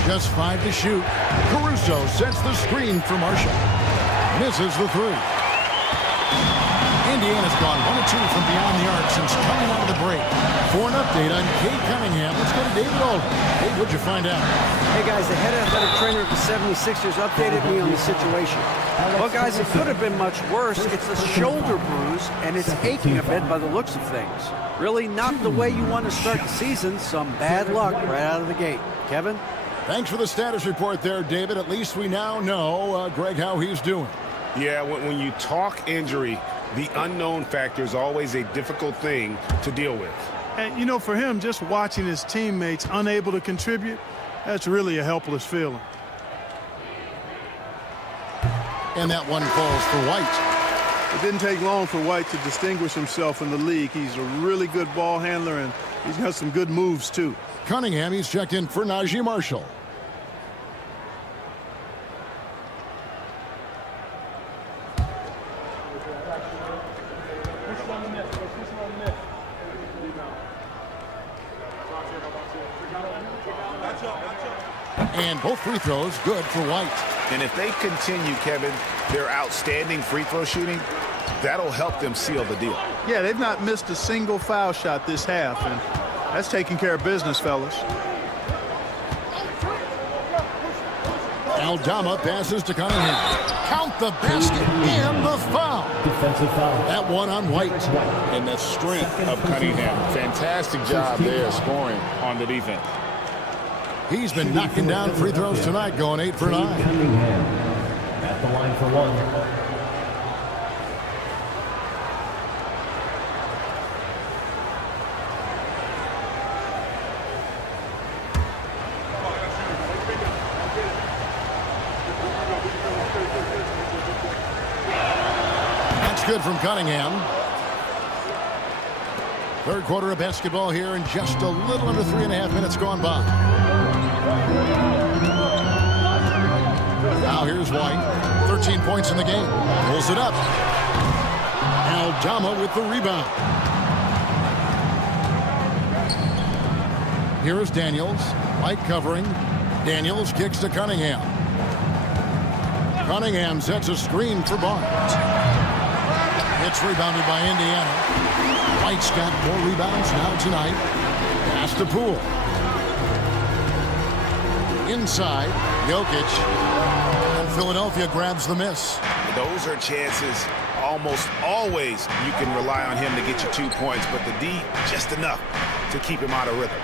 Just 5 to shoot. Caruso sets the screen for Marshall. Misses the 3. Indiana's gone 1 of 2 from beyond the arc since coming out of the break. For an update on Cade Cunningham, let's go to David Aldridge. Hey, what'd you find out? Hey, guys, the head athletic trainer of the 76ers updated me on the situation. Well, guys, it could have been much worse. It's a shoulder bruise, and it's aching a bit by the looks of things. Really not the way you want to start the season. Some bad luck right out of the gate. Kevin? Thanks for the status report there, David. At least we now know, Greg, how he's doing. Yeah, when you talk injury, the unknown factor is always a difficult thing to deal with. And, you know, for him, just watching his teammates unable to contribute, that's really a helpless feeling. And that one falls for White. It didn't take long for White to distinguish himself in the league. He's a really good ball handler, and he's got some good moves, too. Cunningham, he's checked in for Najee Marshall. And both free throws good for White. And if they continue, Kevin, their outstanding free throw shooting, that'll help them seal the deal. Yeah, they've not missed a single foul shot this half, and that's taking care of business, fellas. Aldama passes to Cunningham. Count the basket and the foul. Defensive foul. That one on White. And the strength of Cunningham. Fantastic job there scoring on the defense. He's been knocking down free throws tonight, going 8 for 9. Cunningham at the line for 1. Good from Cunningham. Third quarter of basketball here, and just a little under 3.5 minutes gone by. Now here's White. 13 points in the game. Pulls it up. Aldama with the rebound. Here is Daniels. White covering. Daniels kicks to Cunningham. Cunningham sets a screen for Barnes. It's rebounded by Indiana. White's got 4 rebounds now tonight. Pass to Poole. Inside, Jokic. And Philadelphia grabs the miss. Those are chances almost always you can rely on him to get you 2 points, but the D just enough to keep him out of rhythm.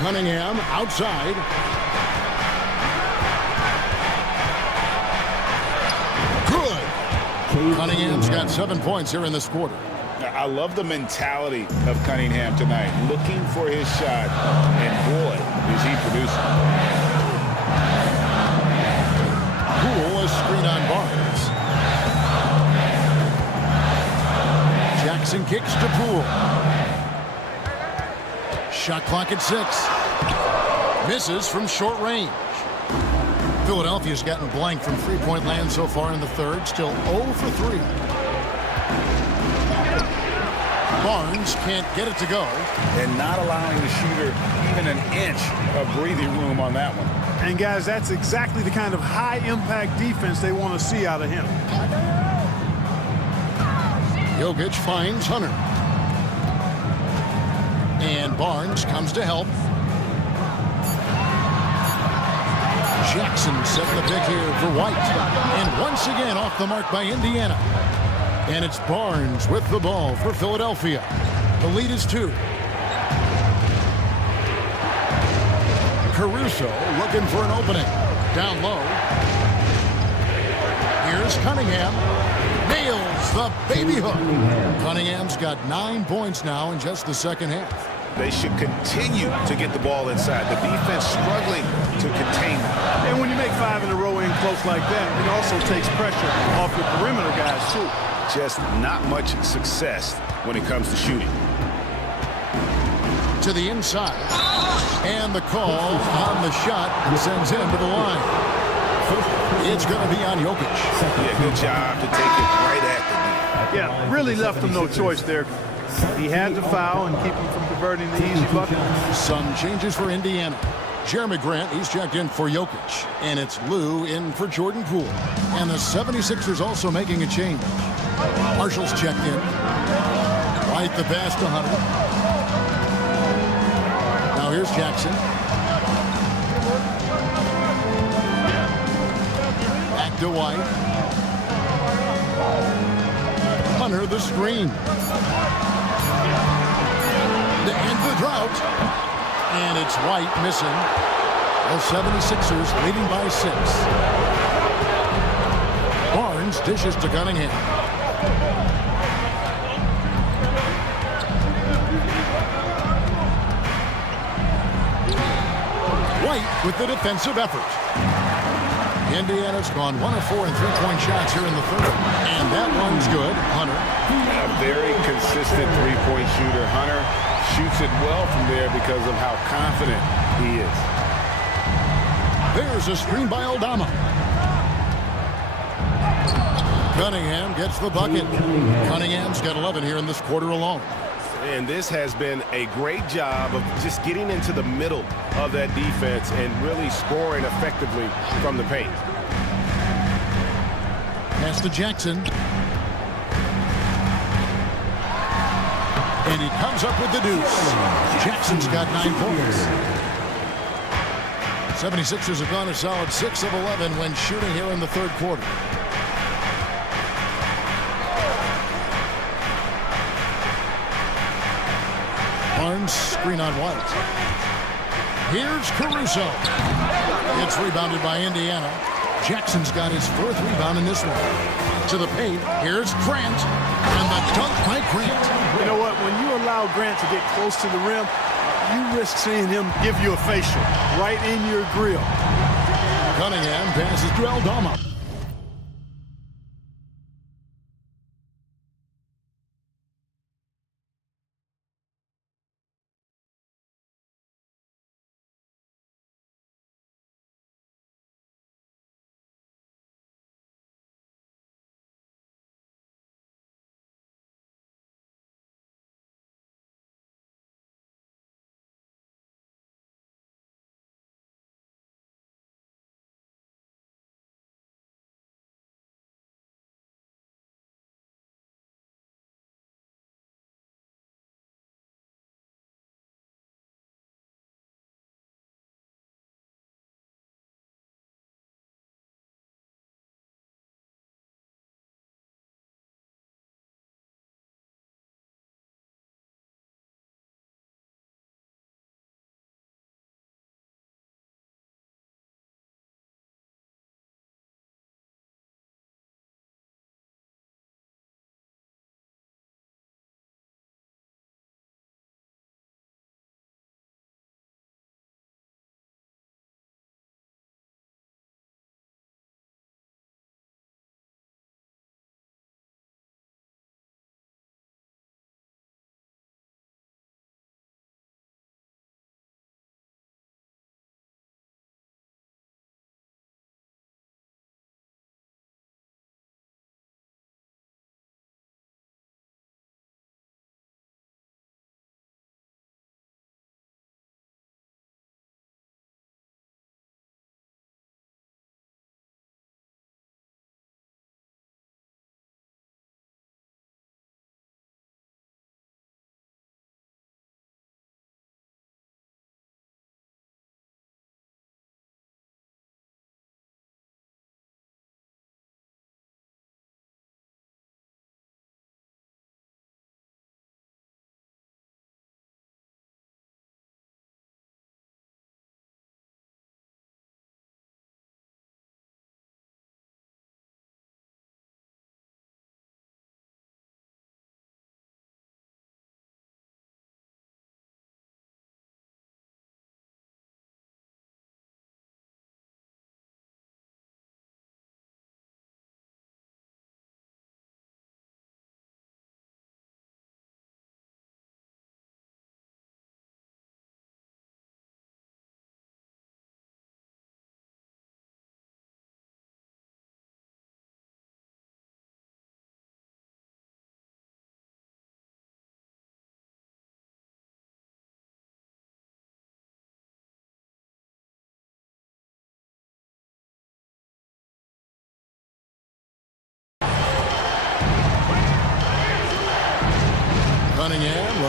Cunningham outside. Good. Cunningham's got 7 points here in this quarter. I love the mentality of Cunningham tonight, looking for his shot, and boy, is he producing. Poole, a screen on Barnes. Jackson kicks to Poole. Shot clock at 6. Misses from short range. Philadelphia's gotten blank from three-point land so far in the third. Still 0 for 3. Barnes can't get it to go. And not allowing the shooter even an inch of breathing room on that one. And guys, that's exactly the kind of high-impact defense they want to see out of him. Jokic finds Hunter. And Barnes comes to help. Jackson set the pick here for White. And once again off the mark by Indiana. And it's Barnes with the ball for Philadelphia. The lead is 2. Caruso looking for an opening. Down low. Here's Cunningham. Nails the baby hook. Cunningham's got 9 points now in just the second half. They should continue to get the ball inside. The defense struggling to contain them. And when you make 5 in a row in close like that, it also takes pressure off your perimeter guys, too. Just not much success when it comes to shooting. To the inside. And the call on the shot sends him to the line. It's going to be on Jokic. Yeah, good job to take it right at the D. Yeah, really left him no choice there. He had to foul and keep him from converting the easy bucket. Some changes for Indiana. Jeremy Grant, he's checked in for Jokic. And it's Lou in for Jordan Poole. And the 76ers also making a change. Marshall's checked in. White the pass to Hunter. Now here's Jackson. Back to White. Hunter the screen. To end the drought. And it's White missing. The 76ers leading by 6. Barnes dishes to Cunningham. White with the defensive effort. Indiana's gone 1 of 4 in three-point shots here in the third. And that one's good. Hunter. A very consistent three-point shooter. Hunter shoots it well from there because of how confident he is. There's a screen by Aldama. Cunningham gets the bucket. Cunningham's got 11 here in this quarter alone. And this has been a great job of just getting into the middle of that defense and really scoring effectively from the paint. Pass to Jackson. And he comes up with the deuce. Jackson's got 9 points. 76ers have gone a solid 6 of 11 when shooting here in the third quarter. Barnes screen on White. Here's Caruso. It's rebounded by Indiana. Jackson's got his 4th rebound in this one. To the paint. Here's Grant. And the dunk by Grant. You know what? When you allow Grant to get close to the rim, you risk seeing him give you a facial right in your grill. Cunningham passes to Aldama.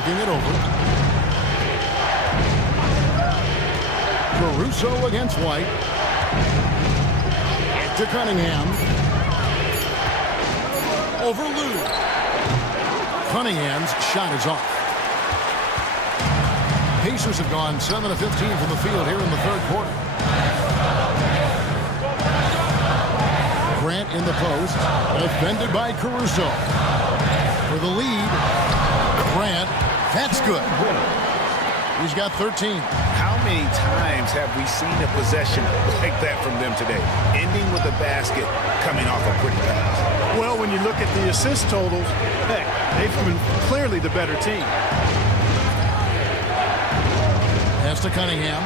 looking it over. Caruso against White. To Cunningham. Over Lou. Cunningham's shot is off. Pacers have gone 7 of 15 from the field here in the third quarter. Grant in the post. Defended by Caruso. For the lead. Grant. That's good. He's got 13. How many times have we seen a possession like that from them today? Ending with a basket, coming off a pretty pass. Well, when you look at the assist totals, heck, they've been clearly the better team. Pass to Cunningham.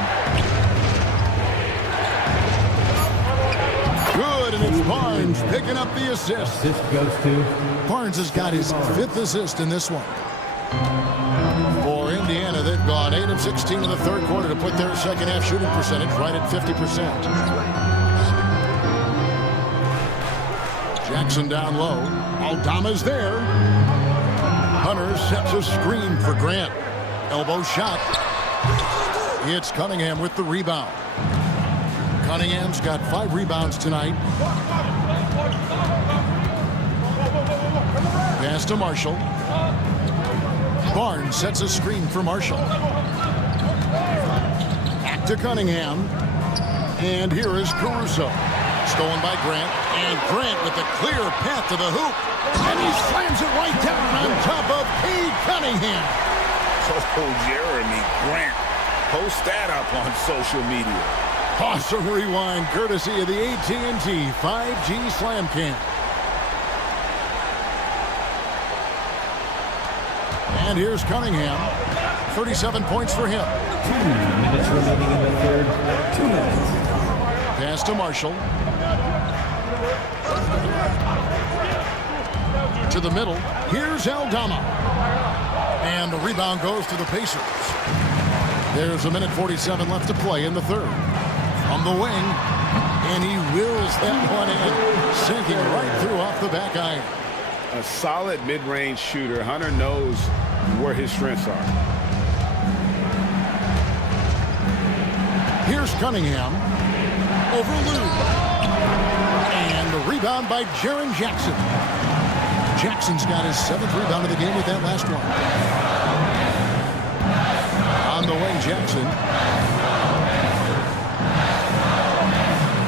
Good, and it's Barnes picking up the assist. Assist goes to Barnes has got his 5th assist in this one. For Indiana, they've gone 8 of 16 in the third quarter to put their second half shooting percentage right at 50%. Jackson down low. Aldama's there. Hunter sets a screen for Grant. Elbow shot. It's Cunningham with the rebound. Cunningham's got 5 rebounds tonight. Pass to Marshall. Barnes sets a screen for Marshall. Back to Cunningham. And here is Caruso. Stolen by Grant. And Grant with the clear path to the hoop. And he slams it right down on top of Cade Cunningham. Oh, Jeremy Grant. Post that up on social media. Awesome rewind courtesy of the AT&T 5G Slam Cam. And here's Cunningham. 37 points for him. 2 minutes remaining in the third. 2 minutes. Pass to Marshall. To the middle. Here's Aldama. And the rebound goes to the Pacers. There's 1:47 left to play in the third. From the wing. And he wills that one in. Sinking right through off the back iron. A solid mid-range shooter. Hunter knows where his strengths are. Here's Cunningham. Over Lou. And the rebound by Jaren Jackson. Jackson's got his 7th rebound of the game with that last one. On the wing, Jackson.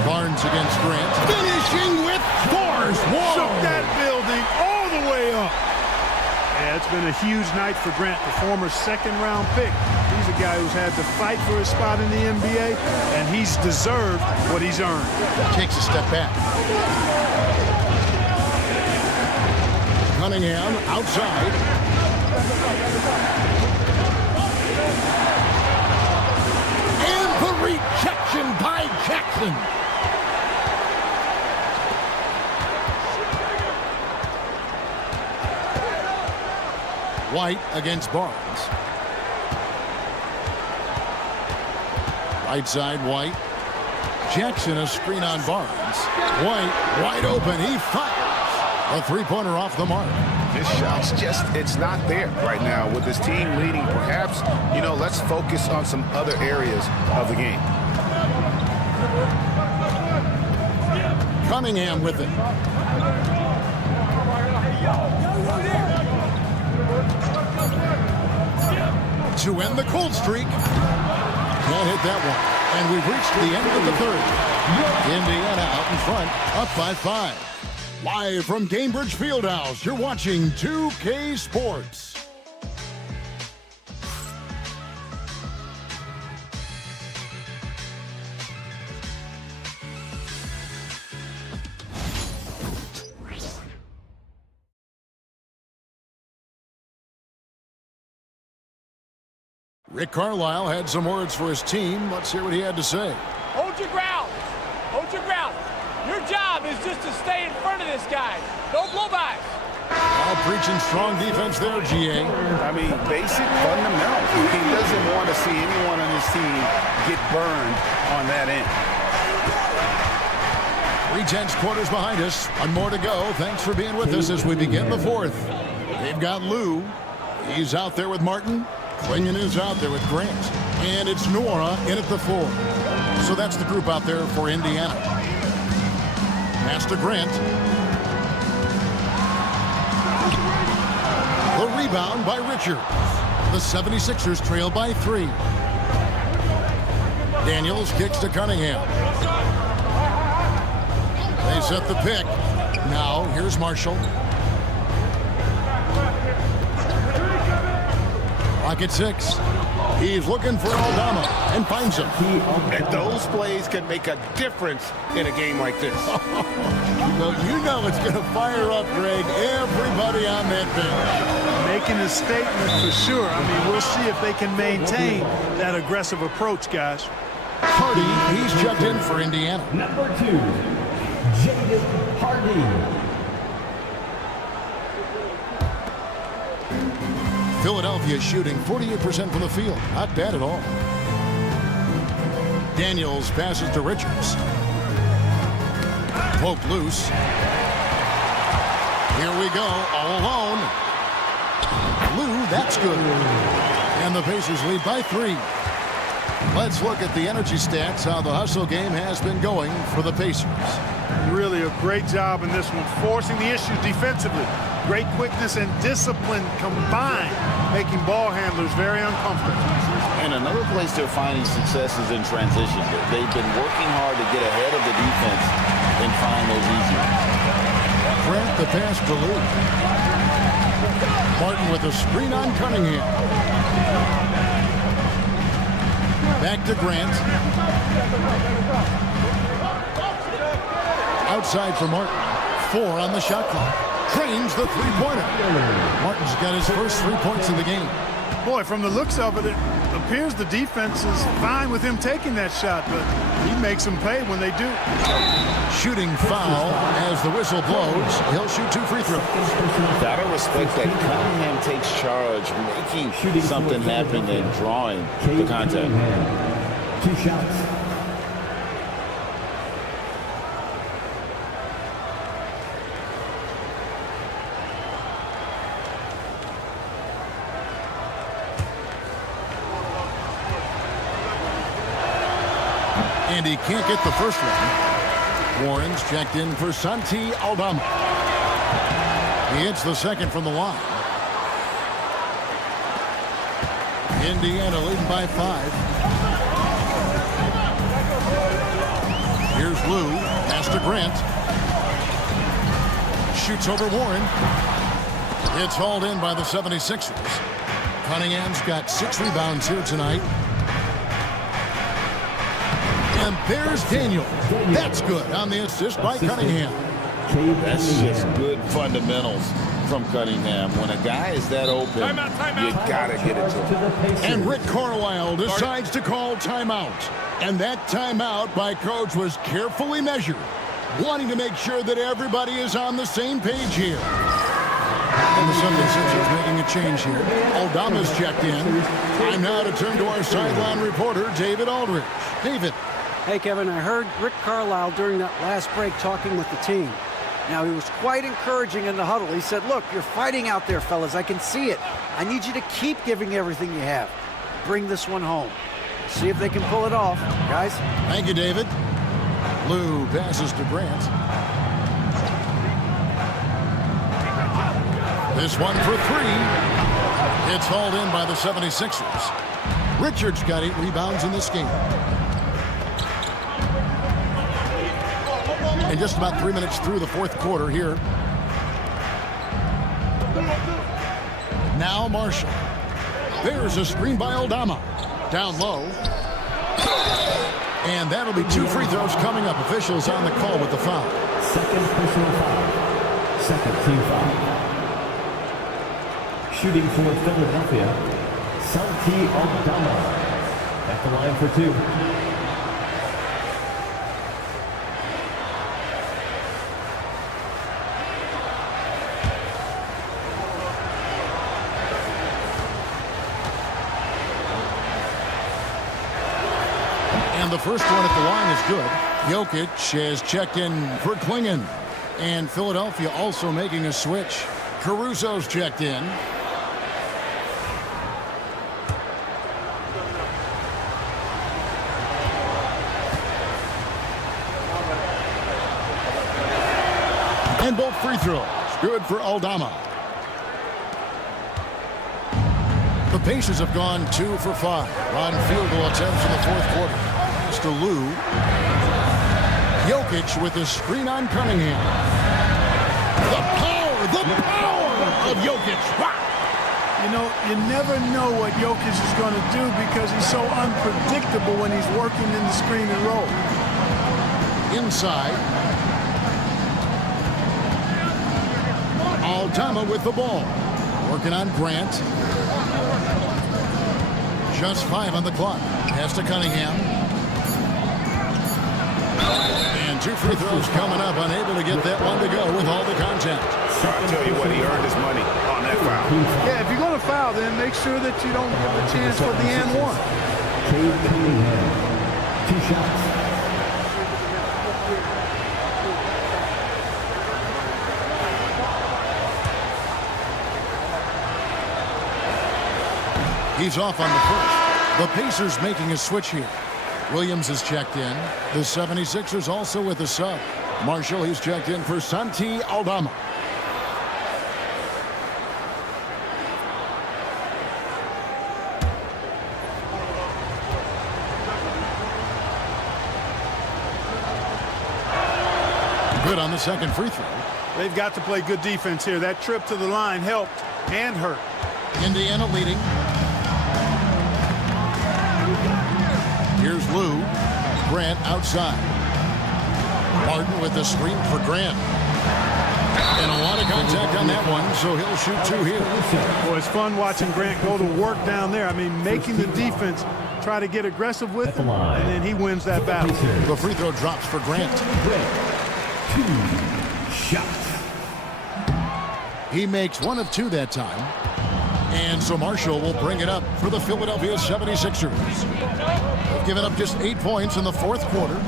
Barnes against Grant. Finishing with force. Shook that building all the way up. Yeah, it's been a huge night for Grant, the former second-round pick. He's a guy who's had to fight for his spot in the NBA, and he's deserved what he's earned. Takes a step back. Cunningham outside. And the rejection by Jackson. White against Barnes. Right side, White. Jackson, a screen on Barnes. White, wide open. He fires. A three-pointer off the mark. His shot's just, it's not there right now. With his team leading, perhaps, let's focus on some other areas of the game. Cunningham with it. To end the cold streak. Can't hit that one. And we've reached the end of the third. Indiana out in front, up by 5. Live from Cambridge Fieldhouse, you're watching 2K Sports. Rick Carlisle had some words for his team. Let's hear what he had to say. Hold your ground. Hold your ground. Your job is just to stay in front of this guy. No blow-bys. All preaching strong defense there, GA. I mean, basic fundamentals. He doesn't want to see anyone on his team get burned on that end. 3/10 quarters behind us. One more to go. Thanks for being with us as we begin the fourth. They've got Lou. He's out there with Martin. Klingon is out there with Grant. And it's Nora in at the 4. So that's the group out there for Indiana. Pass to Grant. The rebound by Richards. The 76ers trail by 3. Daniels kicks to Cunningham. They set the pick. Now here's Marshall. Clock at 6. He's looking for Aldama and finds him. And those plays can make a difference in a game like this. Well, you know it's going to fire up, Greg, everybody on that bench. Making a statement for sure. I mean, we'll see if they can maintain that aggressive approach, guys. Hardy, he's checked in for Indiana. Number 2, Jaden Hardy. Philadelphia shooting 48% from the field. Not bad at all. Daniels passes to Richards. Poked loose. Here we go, all alone. Lou, that's good. And the Pacers lead by 3. Let's look at the energy stats, how the hustle game has been going for the Pacers. Really a great job in this one, forcing the issues defensively. Great quickness and discipline combined, making ball handlers very uncomfortable. And another place they're finding success is in transition. They've been working hard to get ahead of the defense and find those easy ones. Grant the pass to Lou. Martin with a screen on Cunningham. Back to Grant. Outside for Martin. 4 on the shot clock. Trains the three-pointer. Martin's got his first 3 points of the game. Boy, from the looks of it, it appears the defense is fine with him taking that shot, but he makes them pay when they do. Shooting foul as the whistle blows. He'll shoot 2 free throws. Gotta respect that Cunningham takes charge, making something happen and drawing the contact. 2 shots. And he can't get the first one. Warren's checked in for Santi Aldama. He hits the second from the line. Indiana leading by 5. Here's Lou. Pass to Grant. Shoots over Warren. It's hauled in by the 76ers. Cunningham's got 6 rebounds here tonight. And there's Daniel. That's good on the assist by Cunningham. That's just good fundamentals from Cunningham. When a guy is that open, you gotta get it to him. And Rick Carlisle decides to call timeout. And that timeout by Coach was carefully measured, wanting to make sure that everybody is on the same page here. And the 76ers making a change here. Aldama's checked in. Time now to turn to our sideline reporter, David Aldridge. David. Hey, Kevin, I heard Rick Carlisle during that last break talking with the team. Now, he was quite encouraging in the huddle. He said, look, you're fighting out there, fellas. I can see it. I need you to keep giving everything you have. Bring this one home. See if they can pull it off, guys. Thank you, David. Lou passes to Grant. This one for 3. It's hauled in by the 76ers. Richards got 8 rebounds in this game. And just about 3 minutes through the 4th quarter here. Now Marshall. There's a screen by Aldama. Down low. And that'll be 2 free throws coming up. Officials on the call with the foul. Second personal foul. Second team foul. Shooting for Philadelphia, Santi Aldama. At the line for 2. And the first one at the line is good. Jokic has checked in for Klingon. And Philadelphia also making a switch. Caruso's checked in. And both free throws good for Aldama. The Pacers have gone 2 for 5 on field goal attempts in the fourth quarter. Mr. Lou. Jokic with the screen on Cunningham. The power of Jokic. Wow. You know, you never know what Jokic is going to do because he's so unpredictable when he's working in the screen and roll. Inside. Aldama with the ball. Working on Grant. Just 5 on the clock. Pass to Cunningham. And 2 free throws coming up. Unable to get that one to go with all the contact. I'll tell you what, he earned his money on that foul. Yeah, if you're going to foul, then make sure that you don't give a chance for the and one. Cade Cunningham, 2 shots. He's off on the first. The Pacers making a switch here. Williams is checked in. The 76ers also with a sub. Marshall, he's checked in for Santi Aldama. Good on the second free throw. They've got to play good defense here. That trip to the line helped and hurt. Indiana leading. Here's Lou. Grant outside. Martin with the screen for Grant. And a lot of contact on that one, so he'll shoot 2 here. Boy, it's fun watching Grant go to work down there. I mean, making the defense try to get aggressive with him, and then he wins that battle. The free throw drops for Grant. 2 shots. He makes 1 of 2 that time. And so Marshall will bring it up for the Philadelphia 76ers. They've given up just 8 points in the fourth quarter.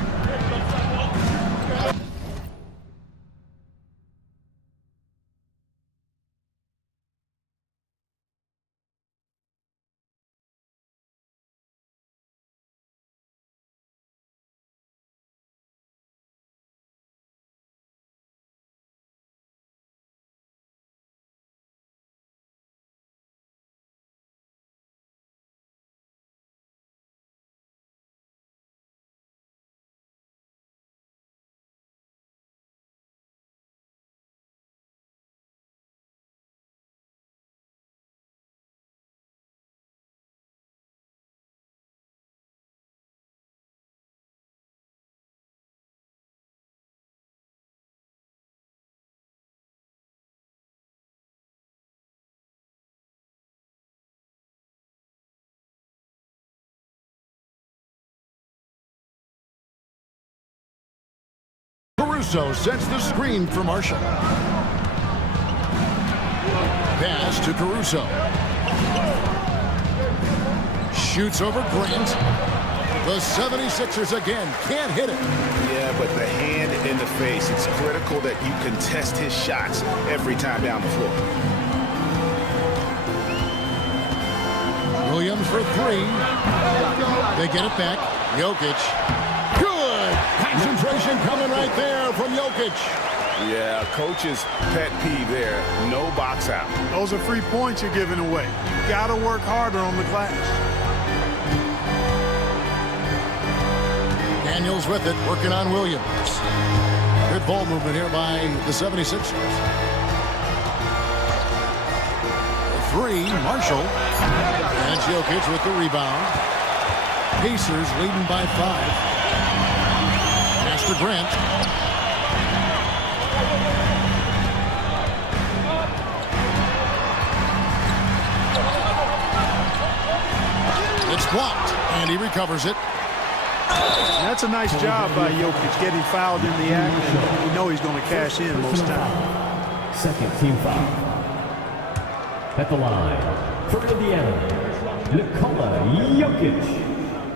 Caruso sets the screen for Marshall. Pass to Caruso. Shoots over Grant. The 76ers again can't hit it. Yeah, but the hand in the face, it's critical that you contest his shots every time down the floor. Williams for 3. They get it back. Jokic. Good! Concentration coming right there from Jokic. Yeah, coach's pet peeve there. No box out. Those are free points you're giving away. You got to work harder on the glass. Daniels with it, working on Williams. Good ball movement here by the 76ers. 3, Marshall. And Jokic with the rebound. Pacers leading by 5. Master Grant. It's blocked, and he recovers it. That's a nice job by Jokic getting fouled in the act, and you know he's going to cash in most times. Second team foul. At the line, for Indiana, Nikola Jokic.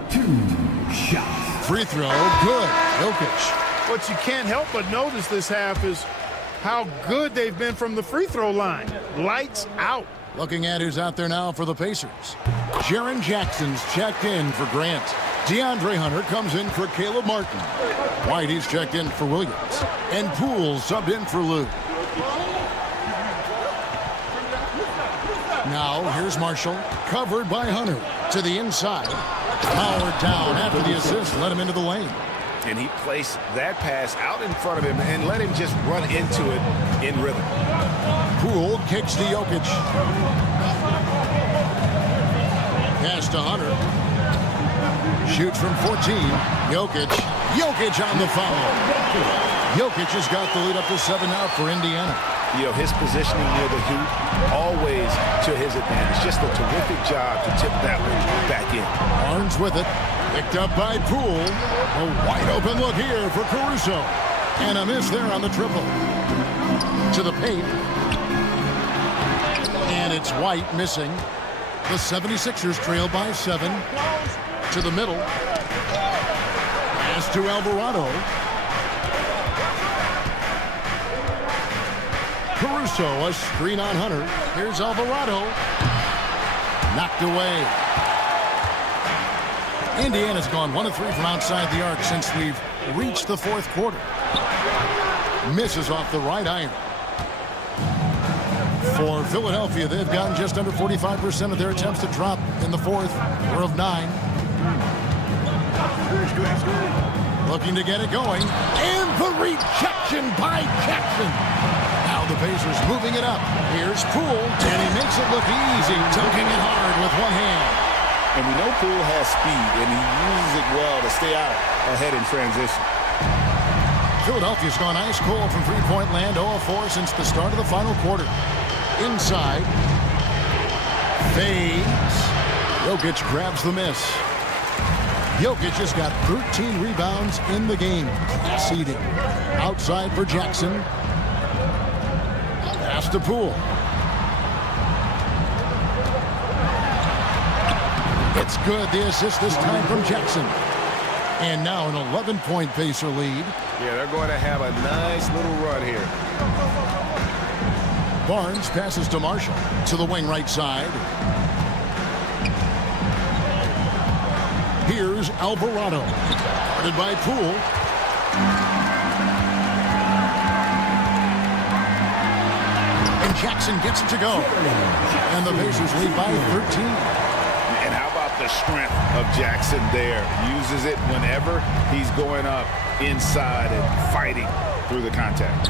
2 shots. Free throw, good. Jokic. What you can't help but notice this half is how good they've been from the free throw line. Lights out. Looking at who's out there now for the Pacers. Jaren Jackson's checked in for Grant. DeAndre Hunter comes in for Caleb Martin. White, he's checked in for Williams. And Poole subbed in for Lou. Now, here's Marshall, covered by Hunter. To the inside. Powered down after the assist, let him into the lane. And he placed that pass out in front of him and let him just run into it in rhythm. Poole kicks to Jokic. Pass to Hunter. Shoots from 14. Jokic on the foul. Jokic has got the lead up to 7 now for Indiana. You know, his positioning near the hoop, always to his advantage. Just a terrific job to tip that one back in. Barnes with it. Picked up by Poole. A wide open look here for Caruso. And a miss there on the triple. To the paint. And it's White missing. The 76ers trail by 7. To the middle. Pass to Alvarado. Caruso, a screen on Hunter. Here's Alvarado. Knocked away. Indiana's gone 1 of 3 from outside the arc since we've reached the 4th quarter. Misses off the right iron. For Philadelphia, they've gotten just under 45% of their attempts to drop in the 4th. We're of 9. Looking to get it going. And the rejection by Jackson. Now the Pacers moving it up. Here's Poole, and he makes it look easy, dunking it hard with one hand. And we know Poole has speed, and he uses it well to stay out ahead in transition. Philadelphia's gone ice cold from three-point land, 0 of 4 since the start of the final quarter. Inside. Fades. Jokic grabs the miss. Jokic has got 13 rebounds in the game. Seeding. Outside for Jackson. Pass to Poole. It's good. The assist this time from Jackson. And now an 11-point Pacer lead. Yeah, they're going to have a nice little run here. Barnes passes to Marshall. To the wing right side. Here's Alvarado. Guarded by Poole. And Jackson gets it to go. And the Pacers lead by 13. And how about the strength of Jackson there? Uses it whenever he's going up inside and fighting through the contact.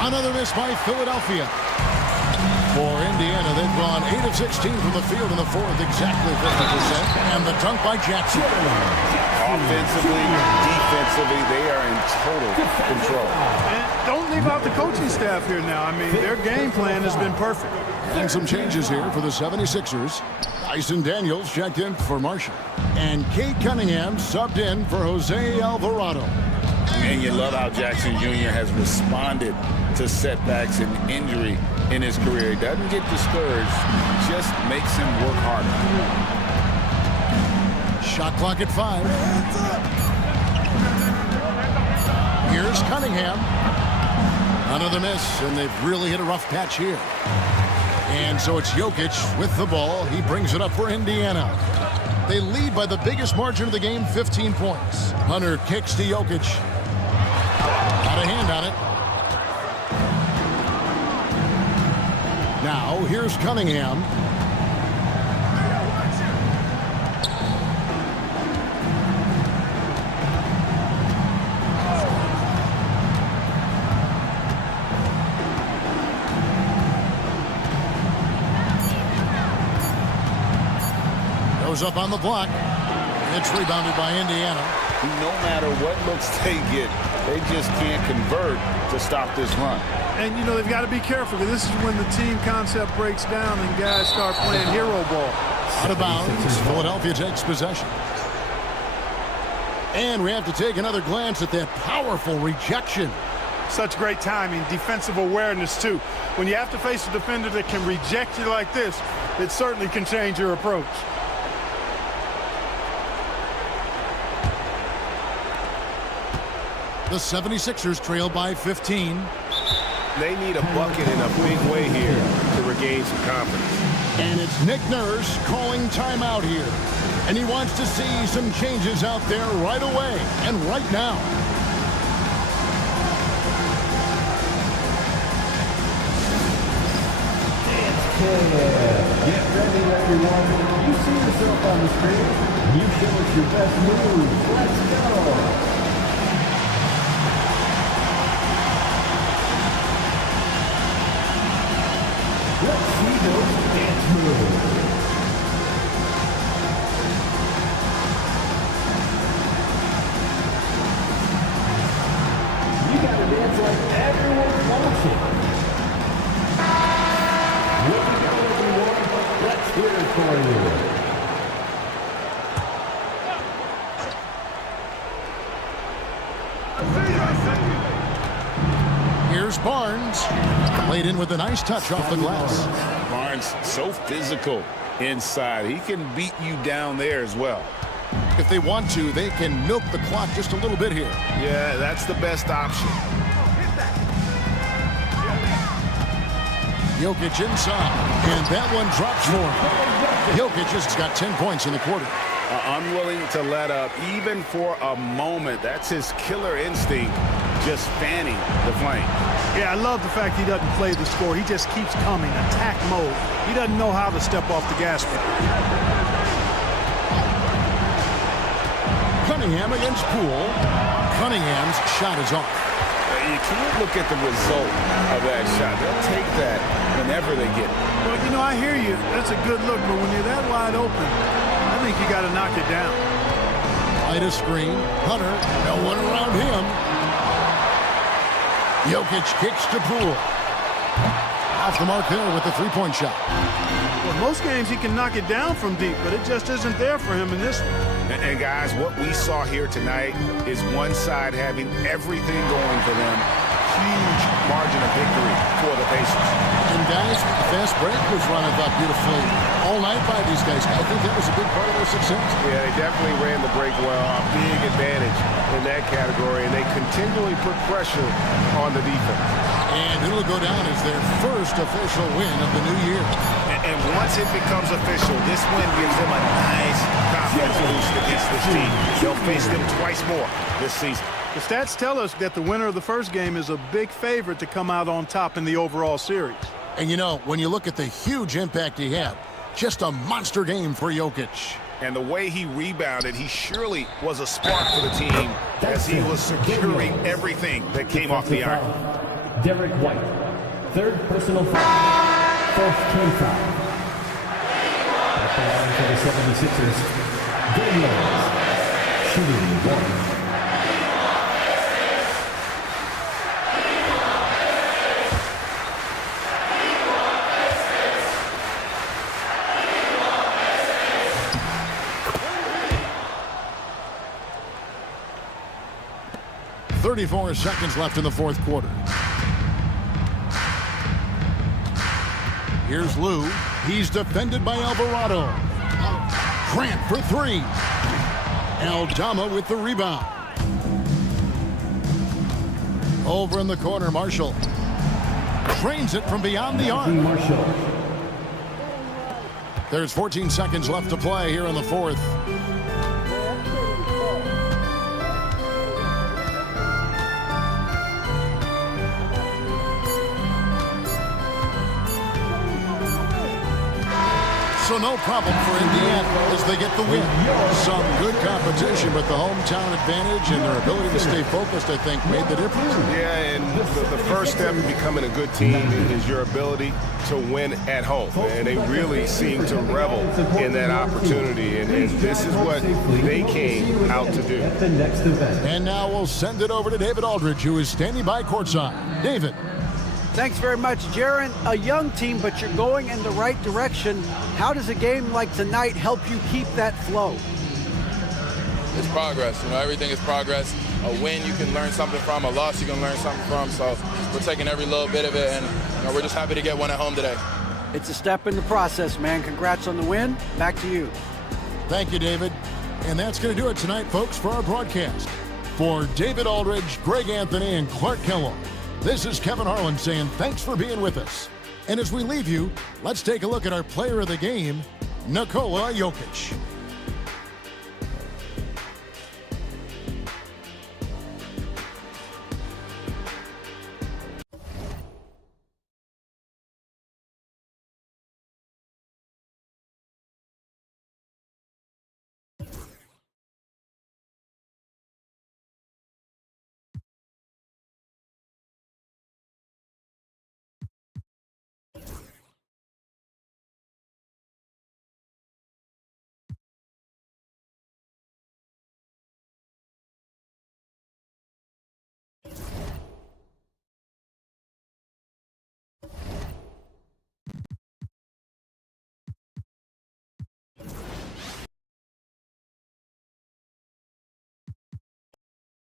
Another miss by Philadelphia. For Indiana, they've gone 8 of 16 from the field in the 4th, exactly 50%. And the dunk by Jackson. Offensively, defensively, they are in total control. And don't leave out the coaching staff here now. I mean, their game plan has been perfect. And some changes here for the 76ers. Dyson Daniels checked in for Marshall. And Kate Cunningham subbed in for Jose Alvarado. And you love how Jackson Jr. has responded to setbacks and injury in his career. He doesn't get discouraged, just makes him work harder. Shot clock at 5. Here's Cunningham. Another miss, and they've really hit a rough patch here. And so it's Jokic with the ball. He brings it up for Indiana. They lead by the biggest margin of the game, 15 points. Hunter kicks to Jokic. Got a hand on it. Now, here's Cunningham. Goes up on the block. It's rebounded by Indiana. No matter what looks they get, they just can't convert to stop this run. And, you know, they've got to be careful, because this is when the team concept breaks down and guys start playing hero ball. Out of bounds. Philadelphia takes possession. And we have to take another glance at that powerful rejection. Such great timing, defensive awareness, too. When you have to face a defender that can reject you like this, it certainly can change your approach. The 76ers trail by 15. They need a bucket in a big way here to regain some confidence. And it's Nick Nurse calling timeout here. And he wants to see some changes out there right away and right now. Get ready, everyone. You see yourself on the screen. You show us your best moves. Let's go. Let's see those dance moves. You gotta dance like everyone's watching. Let's hear it for you. Here's Barnes. Played in with a nice touch off the glass. Barnes, so physical inside. He can beat you down there as well. If they want to, they can milk the clock just a little bit here. Yeah, that's the best option. Jokic inside, and that one drops for him. Jokic has got 10 points in the quarter. Unwilling to let up, even for a moment. That's his killer instinct, just fanning the flame. Yeah, I love the fact he doesn't play the score. He just keeps coming, attack mode. He doesn't know how to step off the gas pedal. Cunningham against Poole. Cunningham's shot is off. You can't look at the result of that shot. They'll take that whenever they get it. Well, you know, I hear you. That's a good look, but when you're that wide open, I think you got to knock it down. Light a screen. Hunter, no one around him. Jokic kicks to Poole. Off the mark there with the three-point shot. Well, most games he can knock it down from deep, but it just isn't there for him in this one. And guys, what we saw here tonight is one side having everything going for them. Huge margin of victory for the Pacers. And guys, the fast break was run, I thought, beautifully all night by these guys. I think that was a big part of their success. Yeah, they definitely ran the break well. A big advantage in that category, and they continually put pressure on the defense. And it'll go down as their first official win of the new year. And once it becomes official, this win gives them a nice confidence boost against this team. They'll face them twice more this season. The stats tell us that the winner of the first game is a big favorite to come out on top in the overall series. And you know, when you look at the huge impact he had, just a monster game for Jokic. And the way he rebounded, he surely was a spark for the team as he was securing everything that came off the iron. Derek White, third personal foul, fourth team foul. At the line for the 76ers, Daniels, shooting one. .34 seconds left in the fourth quarter. Here's Lou. He's defended by Alvarado. Grant for three. Aldama with the rebound. Over in the corner, Marshall. Trains it from beyond the arc. Marshall. There's 14 seconds left to play here in the fourth. So no problem for Indiana as they get the win. Some good competition, but the hometown advantage and their ability to stay focused, I think, made the difference. Yeah, and the first step in becoming a good team is your ability to win at home. And they really seem to revel in that opportunity. And this is what they came out to do. And now we'll send it over to David Aldridge, who is standing by courtside. David. Thanks very much, Jaron. A young team, but you're going in the right direction. How does a game like tonight help you keep that flow? It's progress. You know, everything is progress. A win you can learn something from, a loss you can learn something from. So we're taking every little bit of it, and we're just happy to get one at home today. It's a step in the process, man. Congrats on the win. Back to you. Thank you, David. And that's going to do it tonight, folks, for our broadcast. For David Aldridge, Greg Anthony, and Clark Kellogg, this is Kevin Harlan saying thanks for being with us. And as we leave you, let's take a look at our player of the game, Nikola Jokic.